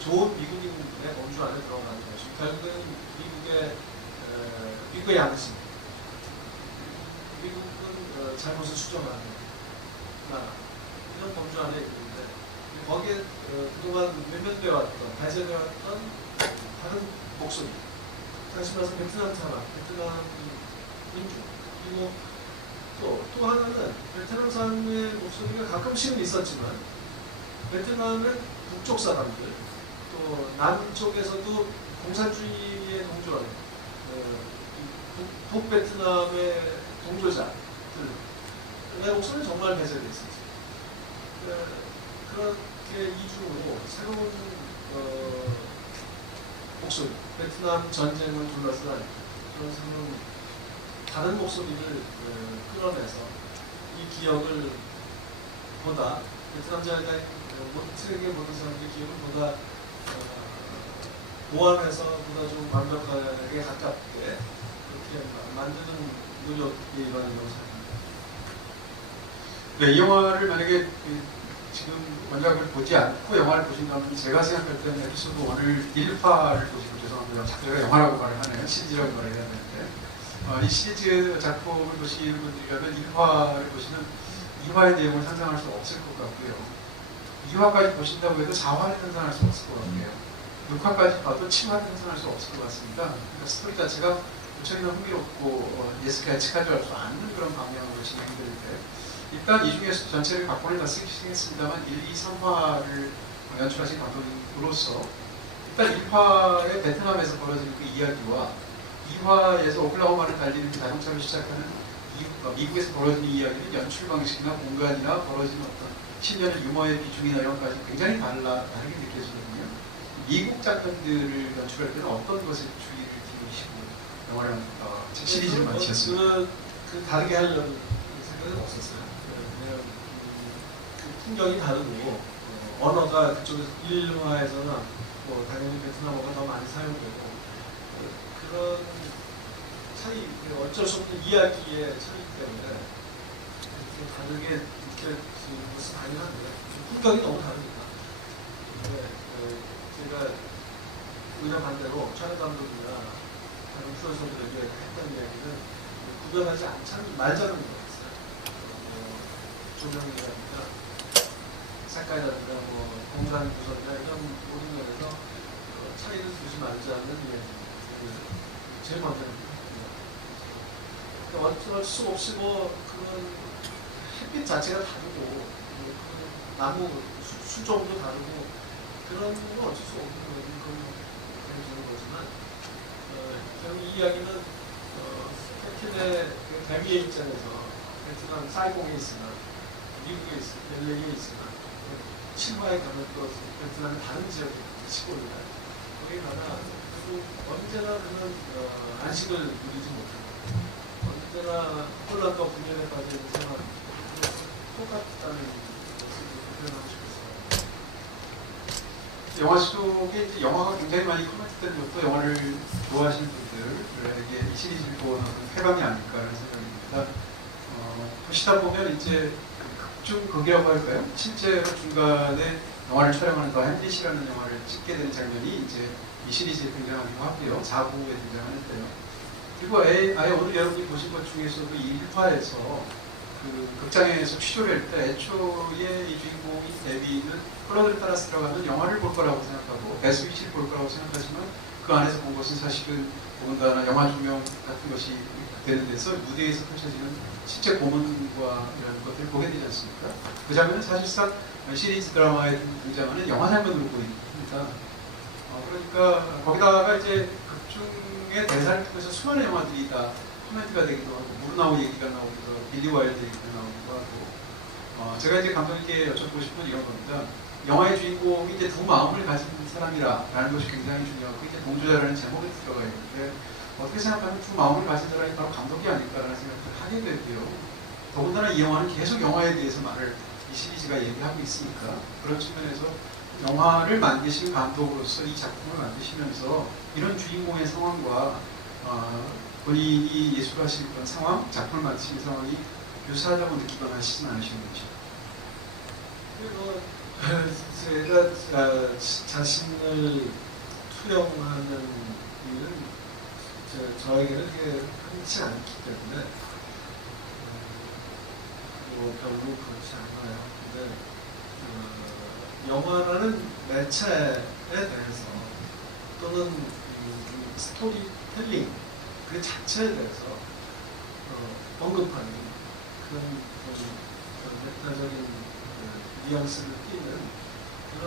좋은 미국인의 범주 안에 들어가는 것이 결국은 미국의 양심. 미국은 잘못을 수정하는 나라 이런 범주 안에 있는데 거기에 그동안 외면되어왔던, 배제되어왔던 다른 목소리. 다시 말해서 베트남 사람, 베트남 민주. 그리고 또 하나는 베트남 사람의 목소리가 가끔씩은 있었지만 베트남은 북쪽 사람들, 또 남쪽에서도 공산주의에 동조하는 북베트남의 동조자들의 목소리는 정말 배제되어 있었죠. 그렇게 이중으로 새로운 목소리, 베트남 전쟁을 둘러싼 그런 새로운 다른 목소리를 끌어내서 이 기억을 보다 베트남 전쟁 세계 모든 사람들의 기억을 보다 보완해서 보다 좀 완벽하게 가깝게 그렇게 만드는 노력의 일환이라고 생각합니다. 네, 이 영화를 만약에 지금 원작을 보지 않고 영화를 보신다면 제가 생각할 때는 에피소드 1을 1화를 보시고, 죄송합니다. 자꾸 제가 영화라고 말을 하네요. 시리즈라고 말을 해야 되는데 이 시리즈 작품을 보시는 분들이라면 1화를 보시면 2화의 내용을 상상할 수 없을 것 같고요. 2화까지 보신다고 해도 4화를 상상할 수 없을 것 같고요. 6화까지 봐도 7화를 상상할 수 없을 것 같습니다. 그러니까 스토리 자체가 무척이나 흥미롭고 예측하지 할 수 않는 그런 방향으로 진행되는데, 일단 이 중에서 전체를 각본을 다 쓰시겠습니다만 1, 2, 3화를 연출하신 감독으로서 일단 1화의 베트남에서 벌어지는 그 이야기와 2화에서 오클라호마를 달리는 그 자동차를 시작하는 미국에서 벌어지는 이야기는 연출 방식이나 공간이나 벌어지는 어떤 신년의 유머의 비중이나 이런 것까지 굉장히 다르게 느껴지거든요. 미국 작품들을 연출할 때는 어떤 것에 주의를 기울이시고 영화를 시리즈를 만드셨습니까? 다르게 하려는 생각은 없었어요. 그냥 그 풍경이 다르고 언어가 그쪽에서 1화에서는 당연히 베트남어가 더 많이 사용되고 그런 차이, 어쩔 수 없는 이야기의 차이 때문에 다르게 이렇게 것은 아니한데 풍경이 너무 다르니까. 제가 의사 반대로 촬영 감독이나 다른 프로듀서들에게 했던 이야기는 구별하지 말자는 거였어요. 조명이라든가 색깔이라든가 공간 구성이나 이런 모든 면에서 차이를 두지 말자는 이야기입니다. 제일 먼저는 어쩔 수 없이 그런 햇빛 자체가 다르고 나무 수종도 다르고 그런 건 어쩔 수 없는 그런 거지만 결국 이 이야기는 베트남의 대미의 입장에서 베트남 사이공에 있으나 미국에 있으나 LA에 있으나 칠화에 가면 또 베트남의 다른 지역에 시골이나 거기 가나 언제나 그런 안식을 누리지 못하고 언제나 혼란과 분열에 빠져 있는 생활 똑같다는 모습을 표현하고 싶었어요. 영화 속에 이제 영화가 굉장히 많이 코멘트된 것도 영화를 좋아하시는 분들에게 이 시리즈를 보는 쾌감이 아닐까라는 생각입니다. 보시다 보면 이제 극중극이라고 할까요? 실제로 중간에 영화를 촬영하는 더 햄릿이라는 영화를 찍게 되는 장면이 이제 이 시리즈에 등장하기도 하고요. 4부에 등장하는데요. 그리고 아예 오늘 여러분이 보신 것 중에서도 이 1화에서 그 극장에서 취조를 할 때 애초에 이 주인공인 데비는 플러드를 따라서 들어가면 영화를 볼 거라고 생각하고 배수위치를 볼 거라고 생각하지만 그 안에서 본 것은 사실은 더군다나 영화 조명 같은 것이 되는 데서 무대에서 펼쳐지는 실제 공원과 이런 것들을 보게 되지 않습니까? 그 장면은 사실상 시리즈 드라마에 등장하는 영화 장면으로 보입니다. 그러니까 거기다가 이제 극중의 대사를 통해서 수많은 영화들이 다 코멘트가 되기도 하고 무르나우 얘기가 나오기도 하고 빌리 와일드 얘기가 나오기도 하고 제가 이제 감독님께 여쭤보고 싶은 건 이런 겁니다. 영화의 주인공이 이제 두 마음을 가진 사람이라는 것이 굉장히 중요하고 이제 동조자라는 제목이 들어가 있는데 어떻게 생각하면 두 마음을 가진 사람이 바로 감독이 아닐까라는 생각을 하게 되고요. 더군다나 이 영화는 계속 영화에 대해서 말을 이 시리즈가 얘기하고 있으니까 그런 측면에서 영화를 만드신 감독으로서 이 작품을 만드시면서 이런 주인공의 상황과 본인이 예술하신 그런 상황, 작품을 만드신 상황이 유사하다고 느끼거나 하시진 않으셨는지. 그리고 제가 자신을 투영하는 일은 저에게는 그게 흔치 않기 때문에 별로 그렇지 않아요. 근데 영화라는 매체에 대해서 또는 스토리텔링 그 자체에 대해서 언급하는 그런 메타적인 뉘앙스를 띠는 그런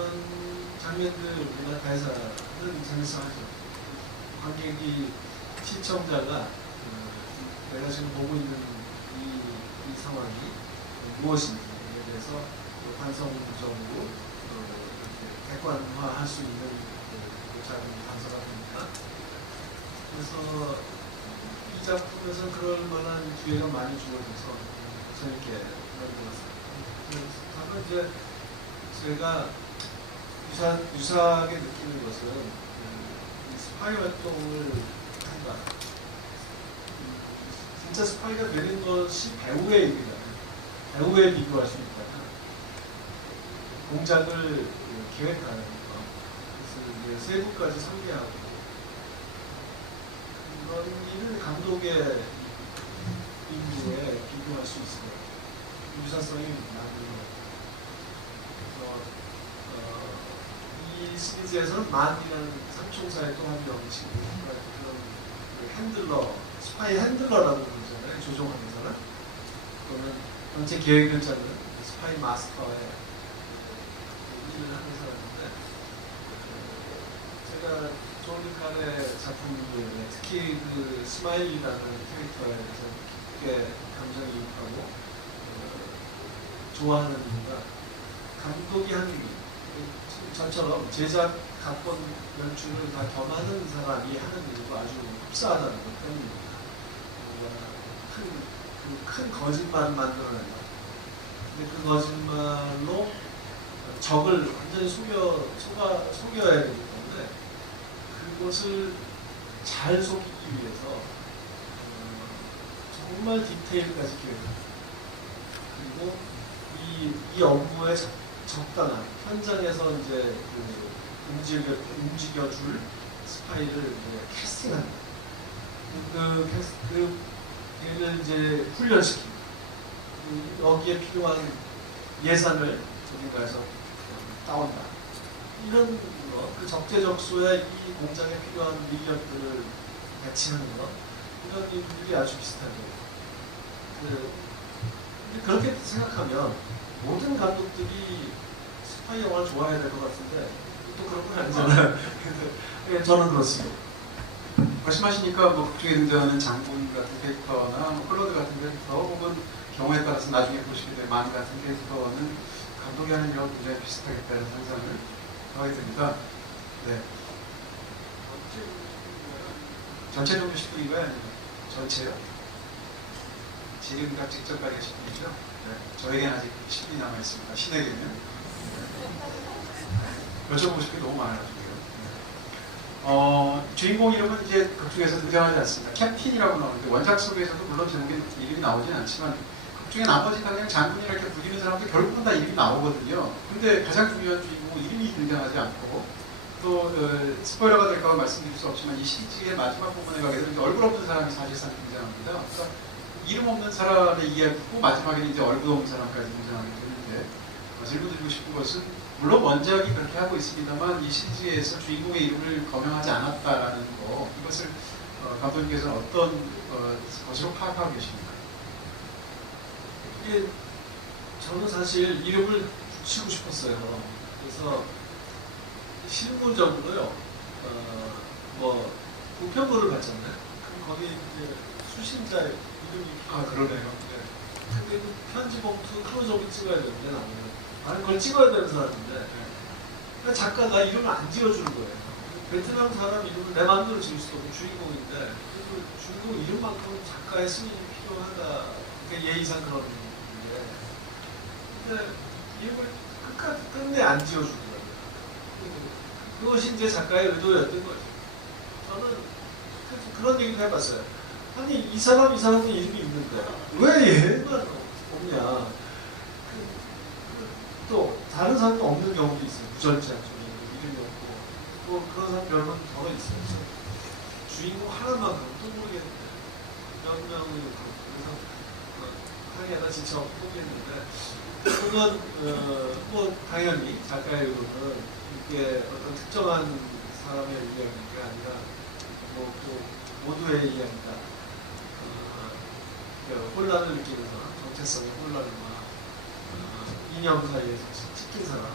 장면들이나 대사는 재밌어하죠. 관객이 시청자가 내가 지금 보고 있는 이 상황이 무엇인지에 대해서 반성적으로 이렇게 객관화할 수 있는 작은 단서가 됩니다. 그래서 이 작품에서 그럴 만한 기회가 많이 주어져서 재밌게 만들었어요. 다만 이제 제가 유사하게 느끼는 것은 스파이 활동을 한다. 진짜 스파이가 되는 것이 배우의 일이잖아요. 배우에 비교할 수 있다면 공작을 기획하는 거, 그래서 이제 세부까지 설계하고 그런 일을 감독의 임무에 비교할 수 있어요. 유사성이 많은 거. 이 시리즈에서는 만이라는 삼총사의 또 한 명칭, 그런 핸들러, 스파이 핸들러라고 부르잖아요. 조종하면서는. 그거는 전체 계획을 짜는 스파이 마스터의 일을 하는 사람인데, 제가 존 칸의 작품 중에 특히 그 스마일이라는 캐릭터에 대해서 깊게 감정이입하고 좋아하는 이유가 감독이 한 일, 저처럼 제작, 각본, 연출을 다 겸하는 사람이 하는 일과 아주 흡사하다는 것 때문입니다. 큰 거짓말을 만들어낸다. 근데 그 거짓말로 적을 완전히 속여야 되기 때문에 그것을 잘 속이기 위해서 정말 디테일까지 기획합니다. 그리고 이 업무에 적당한 현장에서 이제 움직여줄 스파이를 이제 캐스팅합니다. 얘를 이제 훈련시킵니다. 여기에 필요한 예산을 어딘가에서 따온다. 이런 거, 그 적재적소에 이 공장에 필요한 인력들을 배치하는 거, 이런 일들이 아주 비슷하죠. 그렇게 생각하면 모든 감독들이 스파이 영화를 좋아해야 될 것 같은데 또 그런 건 아니잖아요. 근데 저는 그렇습니다. 말씀하시니까 뭐 극중에 등장하는 장군 같은 캐릭터나 뭐 클로드 같은 캐릭터 혹은 경우에 따라서 나중에 보시게 될 만 같은 캐릭터는 감독이 하는 일하고 굉장히 비슷하겠다는 상상을 하게 됩니다. 네. 전체 정도 10분인가요? 아니면 전체요? 지금 각 직접 가게 10분이죠? 네. 저에게는 아직 10분이 남아있습니다. 신에게는. 여쭤보고 싶은 게 너무 많아가지고요. 주인공 이름은 이제 극중에서 등장하지 않습니다. 캡틴이라고 나오는데 원작 속에서도 물론 제목에 이름이 나오진 않지만 극중에 나머지 그냥 장군이라 이렇게 부르는 사람들 결국은 다 이름이 나오거든요. 근데 가장 중요한 주인공은 이름이 등장하지 않고 또 스포일러가 될까 봐 말씀드릴 수 없지만 이 시리즈의 마지막 부분에 가게 되면 얼굴 없는 사람이 사실상 등장합니다. 그러니까 이름 없는 사람의 이야기고 마지막에는 이제 얼굴 없는 사람까지 등장하게 되는데 질문드리고 싶은 것은 물론 원작이 그렇게 하고 있습니다만 이 시리즈에서 주인공의 이름을 거명하지 않았다라는 거 이것을 감독님께서는 어떤 것으로 파악하고 계십니까? 이게 저는 사실 이름을 붙이고 싶었어요. 그래서 실무적으로요. 뭐 우편물을 봤잖아요. 그럼 거기 이제 수신자 이름이 그러네요. 근데 그 편지 봉투 클로즈업을 찍어야 되는데 나는 나는 그걸 찍어야 되는 사람인데 그러니까 작가가 이름을 안 지어주는 거예요. 베트남 사람 이름을 내 마음대로 지을 수도 없고 주인공인데 그래도 주인공 이름만큼 작가의 승인이 필요하다. 그러니까 예의상 그런 건데 근데 이름을 끝내 안 지어주더라고요. 그것이 이제 작가의 의도였던 거죠. 저는 그런 얘기를 해봤어요. 아니 이 사람은 이름이 있는데 왜 얘만 없냐? 또 다른 사람도 없는 경우도 있어요. 부전자 중에 이름이 없고 또 그런 사람 몇 명 더 있어요. 그래서 주인공 하나만큼 또 모르겠는데 몇 명을 그래서 하기하다 지쳐 포기했는데 그건 뭐 당연히 작가의 의도는 이게 어떤 특정한 사람의 이야기가 아니라 뭐 또 모두의 이야기다. 혼란을 느끼는 사람, 정체성의 혼란과 이념 사이에서 찍힌 사람,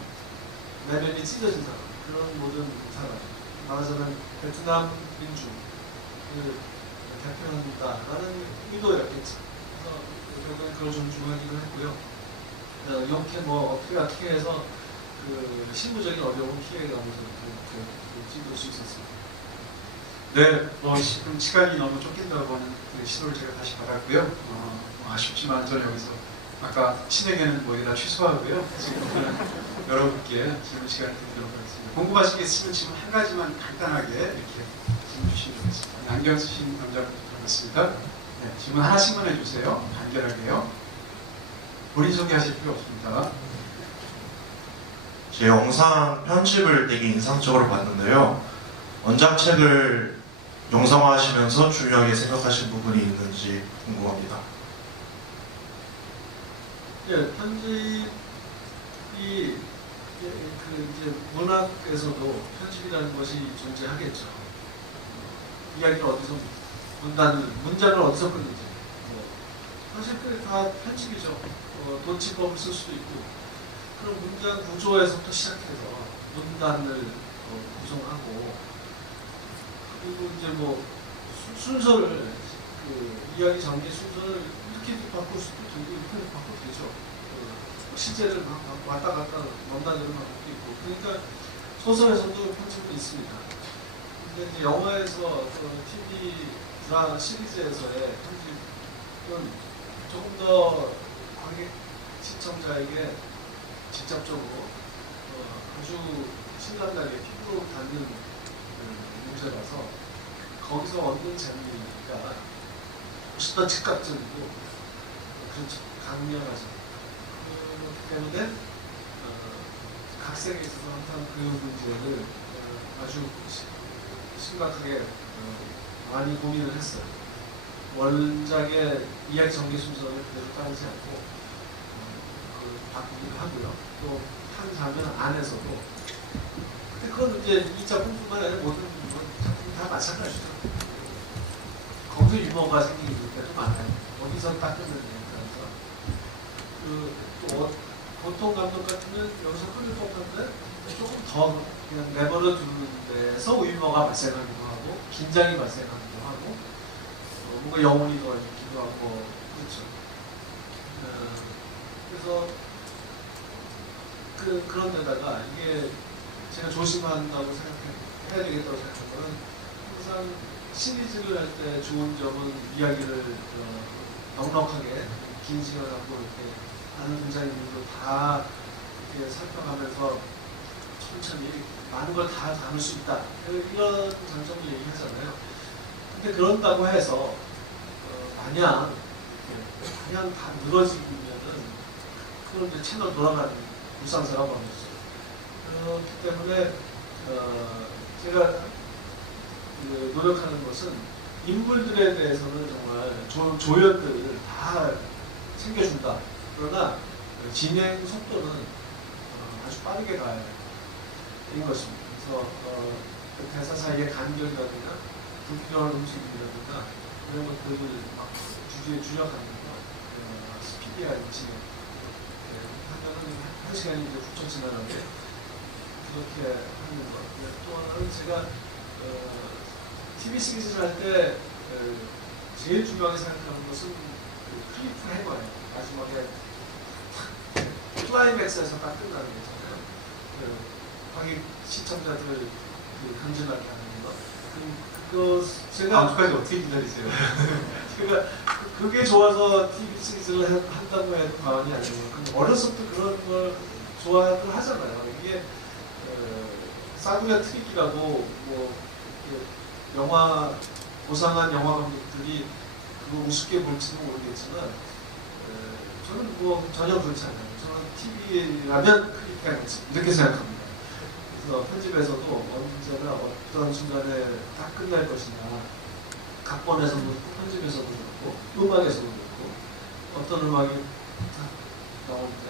내면이 찢어진 사람, 그런 모든 사람, 말하자면 베트남 민주를 대표한다라는 의도였겠지. 그래서 결국엔 그걸 좀 중요하기도 했고요. 이렇게 뭐 어떻게 해서 그 실무적인 어려운 피해가면서 이렇게 찍을 수 있었습니다. 네, 지금 시간이 너무 쫓긴다고 하는 그 시도를 제가 다시 받았고요. 아쉽지만 저는 여기서 아까 신에게는 뭐 이다 취소하고요. 지금 여러분께 질문 시간을 드리도록 하겠습니다. 궁금하신 게 있으면 지금 한 가지만 간단하게 이렇게 질문 주시면 되겠습니다. 안경 쓰신 남자분부터 하겠습니다. 네, 질문 하나씩만 해주세요. 간결하게요. 본인 소개하실 필요 없습니다. 제 영상 편집을 되게 인상적으로 봤는데요. 원작책을 영상화하시면서 중요하게 생각하신 부분이 있는지 궁금합니다. 예, 편집이 이제 문학에서도 편집이라는 것이 존재하겠죠. 이야기를 어디서 문장을 어디서 끊는지 사실 그게 다 편집이죠. 도치법을 쓸 수도 있고 그런 문장 구조에서부터 시작해서 문단을 구성하고 그리고 이제 뭐 순서를 이야기 전개 순서를 이렇게 바꿀 수도 있고 이렇게 바꿔도 되죠. 시제를 막 왔다 갔다 원단으로 바꾸고 있고 그러니까 소설에서도 편집이 있습니다. 근데 이제 영화에서 TV 드라마 시리즈에서의 편집은 조금 더 관객 시청자에게 직접적으로 아주 신랄하게 피부로 닿는 문제라서 거기서 얻는 재미가 훨씬 더 즉각적이고 그렇죠. 강렬하죠. 그렇기 때문에 각색에 있어서 항상 그 문제를 아주 심각하게 많이 고민을 했어요. 원작의 이야기 전개 순서를 그대로 따르지 않고 바꾸기도 하고요. 또 한 장면 안에서도 근데 그건 이제 이 작품뿐만 아니라 모든 작품이 다 마찬가지죠. 거기서 유머가 생기는 때도 많아요. 거기서 딱 끊는 거니까. 또 보통 감독 같으면 여기서 끊을 법한데 조금 더 그냥 내버려 두는 데서 유머가 발생하기도 하고 긴장이 발생하기도 하고 뭔가 영혼이 더해지기도 하고 그렇죠. 그래서 그런 데다가 이게 제가 조심한다고 생각해야 되겠다고 생각한 거는 항상 시리즈를 할 때 좋은 점은 이야기를 넉넉하게 긴 시간 갖고 이렇게 많은 등장인물도 다 이렇게 살펴가면서 천천히 많은 걸 다 담을 수 있다 이런 장점을 얘기하잖아요. 근데 그런다고 해서 마냥 다 늘어지면은 그건 이제 채널 돌아가는 불상사가 벌어졌어요. 그렇기 때문에 제가 노력하는 것은 인물들에 대해서는 정말 조연들을 다 챙겨준다. 그러나 진행 속도는 아주 빠르게 가야 되는 것입니다. 그래서 그 대사 사이에 간격이라든가 불필요한 움직임이라든가 이런 것들을 막 주제에 줄여가는 거, 스피디한 진행 하면은 한 시간이 이제 훌쩍 지나는데 그렇게 하는 것. 또 하나는 제가 TV 시리즈를 할 때 제일 중요하게 생각하는 것은 그 클리프 해머예요. 마지막에 클라이맥스에서 딱 끝나는 거잖아요. 하기 시청자들을 간절하게 하는 거. 그거 제가 다음주까지 어떻게 기다리세요? 그러니까 그게 좋아서 TV 시리즈를 한다고 해도 과언이 아니고 어렸을 때 그런 걸 좋아를 하잖아요. 이게 사구냐 트릭이라고 뭐 영화 고상한 영화 감독들이 그거 우습게 볼지는 모르겠지만 저는 뭐 전혀 그렇지 않아요. 저는 TV라면 크리티컬 이렇게 생각합니다. 그래서 편집에서도 언제나 어떤 순간에 다 끝날 것이냐, 각본에서도 그렇고 편집에서도 그렇고 음악에서도 그렇고 어떤 음악이 딱 나오는데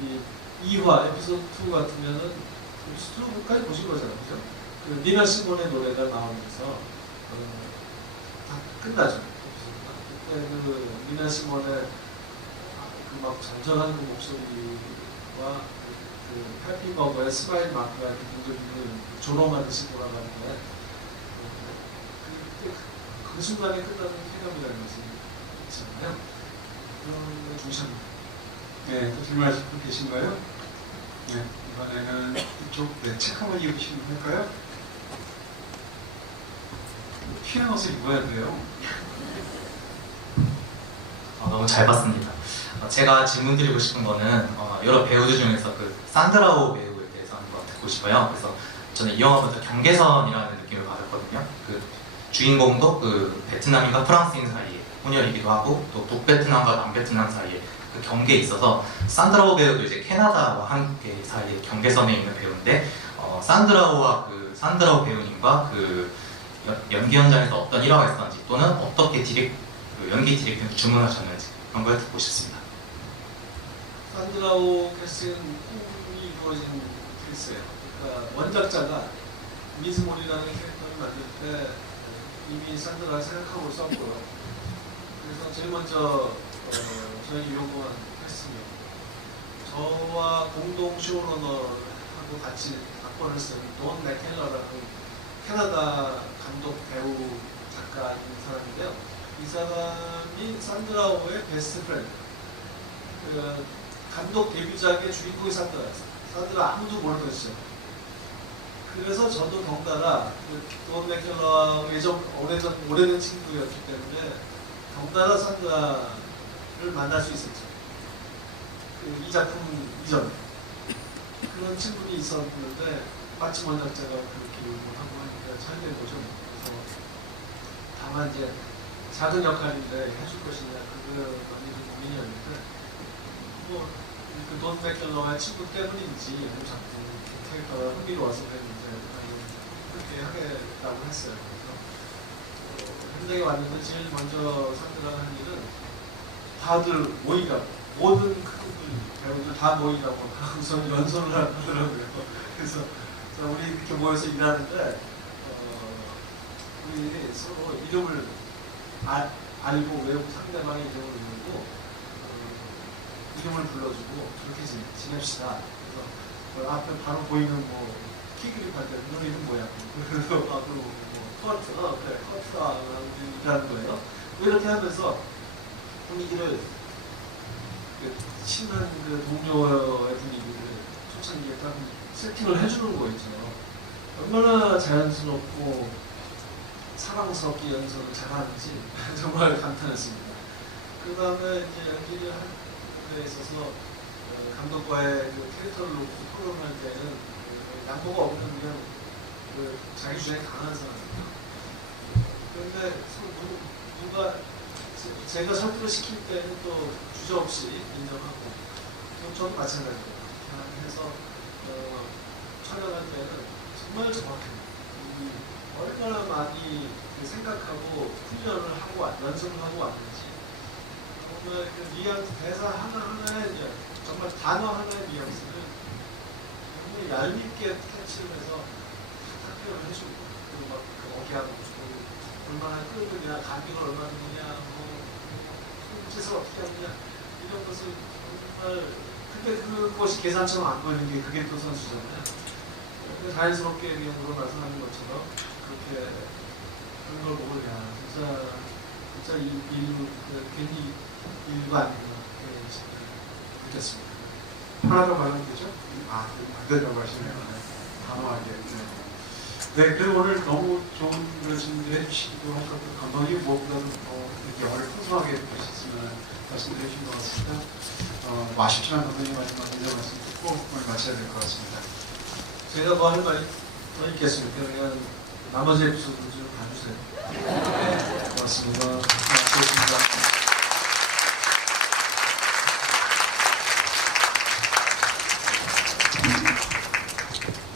이 2화 에피소드 2 같으면은 에피소드 2까지 보신 거잖아요, 그죠? 그 니나 시몬의 노래가 나오면서 다 끝나죠. 그때 그 니나 시몬의 그 막 잔잔한 그 목소리와 그 해피버거의 스마일 마크가 분들이 졸업하듯이 돌아가는데 그 순간에 끝나는 쾌감이라는 것이 있잖아요. 그런 걸 중시합니다. 네, 또 질문하실 분 계신가요? 네, 이번에는 이쪽 책 한번 읽으시면 할까요? 튀는 옷을 입어야 돼요. 너무 잘 봤습니다. 제가 질문 드리고 싶은 거는 여러 배우들 중에서 그 산드라오 배우에 대해서 한번 듣고 싶어요. 그래서 저는 이 영화부터 경계선이라는 느낌을 받았거든요. 그 주인공도 그 베트남인과 프랑스인 사이에 혼혈이기도 하고 또 북베트남과 남베트남 사이에 그 경계에 있어서 산드라오 배우도 이제 캐나다와 한국의 사이에 경계선에 있는 배우인데 산드라오 배우님과 그 연기 현장에서 어떤 일화가 있었는지 또는 어떻게 연기 디렉터한테 주문하셨는지 그런 걸 듣고 싶습니다. 산드라오 캐스는 꿈이 이루어진 케이스예요. 그러니까 원작자가 미즈몰이라는 캐릭터를 만들 때 이미 산드라를 생각하고 썼고요. 그래서 제일 먼저 저희 요구한 캐스팅이요. 저와 공동 쇼러너하고 같이 각본을 쓴 돈 맥켈러라는 캐나다 감독, 배우, 작가인 사람인데요. 이 사람이 산드라오의 베스트 프렌드. 그 감독 데뷔작의 주인공이 산드라였어요. 산드라 아무도 모르는 것이죠. 그래서 저도 덩달아 돈 맥켈러와 예전 오래된 친구였기 때문에 덩달아 산드라를 만날 수 있었죠. 이 작품 이전에 그런 친분이 있었는데 마침 원작자가 그렇게 요구하고 하니까 잘 된 거죠. 그래서 다만 이제 작은 역할인데 해줄 것이냐 그거만이 좀 고민이었는데 돈 맥켈러와 친구 때문인지 자꾸 캐릭터가 흥미로워서 그랬는데 그렇게 하겠다고 했어요. 그래서 현장에 왔는데 제일 먼저 산드라가 한 일은 다들 모이라고 모든 배우들 다 모이라고 우선 연설을 하더라고요. 그래서 우리 이렇게 모여서 일하는데 우리 서로 이름을 알고 외우고 상대방의 이름을 외우고 이름을 불러주고 그렇게 지냅시다. 그래서 그 앞에 바로 보이는 뭐 키그립한테 너 이름 뭐야? 그래서 앞으로 뭐 커트, 그래 커트다 일하는 거예요. 이렇게 하면서 분위기를 친한 그 동료의 분위기를 초창기에 딱 세팅을 해주는 거 있죠. 얼마나 자연스럽고 사랑스럽게 연설을 잘하는지 정말 감탄했습니다. 그 다음에 이제 연기를 하는 데 있어서 감독과의 그 캐릭터를 놓고 토론할 때는 양보가 없는 그냥 자기 주장이 강한 사람이에요. 그런데 누가 제가 설득을 시킬 때는 또 주저없이 인정하고 저도 마찬가지예요. 해서 촬영할 때는 정말 정확해요. 얼마나 많이 생각하고 훈련을 하고 연습을 하고 왔는지 정말 그 뉘앙스 대사 하나하나에 이제 정말 단어 하나의 뉘앙스를 얄밉게 캐치를 해서 탁탁을 해주고 그리고 막그 어깨하고 얼마나 끓느냐, 감기가 얼마나 되느냐, 뭐 손짓을 어떻게 하느냐 이런 것을 정말 근데 그것이 계산처럼 안 보이는 게 그게 또 선수잖아요. 자연스럽게 영으로 나타나는 것처럼 그렇게 그런 걸 보고 야 진짜 이 일부 괜히 일부가 아닌가 느꼈습니다. 하나 더 말하면 되죠? 안 된다고 하시네요. 단호하게. 네, 그리고 오늘 너무 좋은 말씀들 해주시기도 하셨고 감독이 무엇보다도 이렇게 영화를 풍성하게 보셨으면 말씀드려 주신 것 같습니다. 아쉽지만 감독님 마지막 인사 말씀 듣고 오늘 마쳐야 될 것 같습니다. 제가 뭐 할 말이 더 있겠습니까? 그냥 나머지 에피소드 좀 봐주세요. 고맙습니다. 수고하셨습니다.